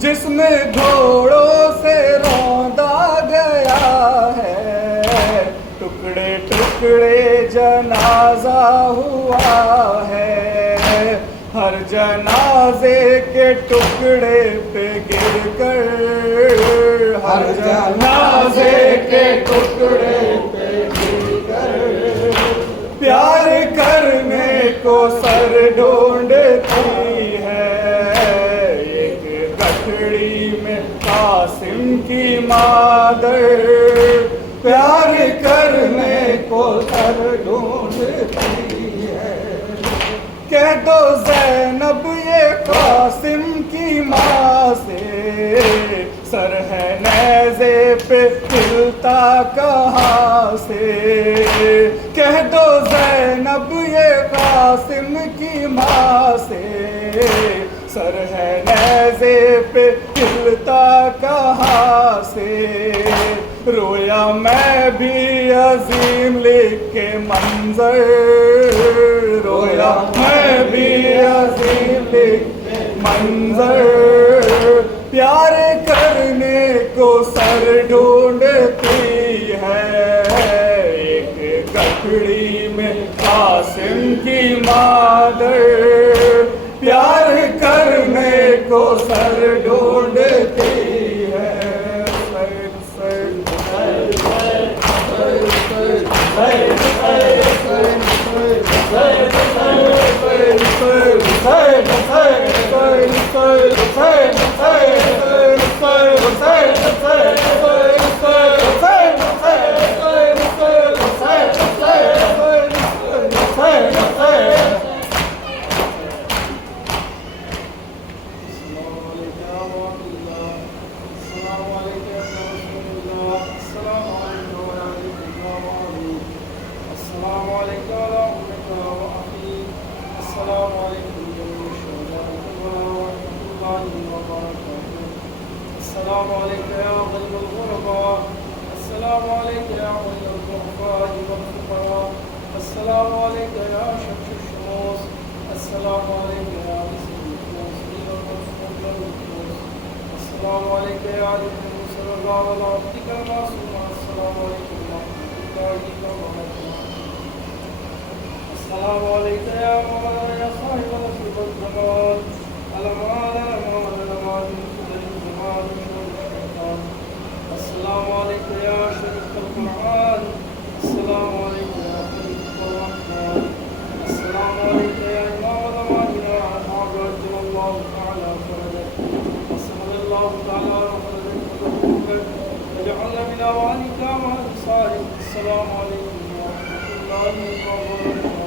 جس میں گھوڑوں سے روندا گیا ہے، ٹکڑے ٹکڑے جنازہ ہوا ہے، ہر جنازے کے ٹکڑے پہ گر کر، ہر جنازے کے ٹکڑے پہ گر کر، پیار کرنے کو سر ڈھونڈتی ہے، ایک گٹھڑی میں قاسم کی مادر، پیار کرنے کو سر ڈھونڈتی ہے، کہہ دو زینب یہ قاسم کی ماں سے، سر ہے نیزے پہ ہلتا کہاں سے، کہہ دو زینب یہ قاسم کی ماں سے، سر ہے نیزے پہ ہلتا کہاں سے، رویا میں بھی عظیم لکھ کے منظر، رویا میں بھی عظیم لکھ کے منظر، پیار کرنے کو سر ڈھونڈتی ہے، ایک گٹھڑی میں قاسم کی مادر، پیار کرنے کو سر ڈھونڈتی ہے، السلام عليك يا غيب الغرباء، السلام عليك يا غيب الضعفاء والفقراء، السلام عليك يا شمس الشموس، السلام عليك يا باسم الكوس والنفوس، السلام عليك يا علي بن صلى الله على عبدك المعصوم، السلام عليكم ورحمة الله وبركاته، السلام عليك يا مولانا يا صاحب نصيب الزمان، السلام عليك يا شريف القرآن، السلام عليك يا خليفة الرحمن، السلام عليك يا إمام الأمان يا أصحاب رجل الله تعالى فرجك، وصلى الله تعالى وفرجك وجعلنا من أوانك وأنصارك، السلام عليكم ورحمة الله وبركاته.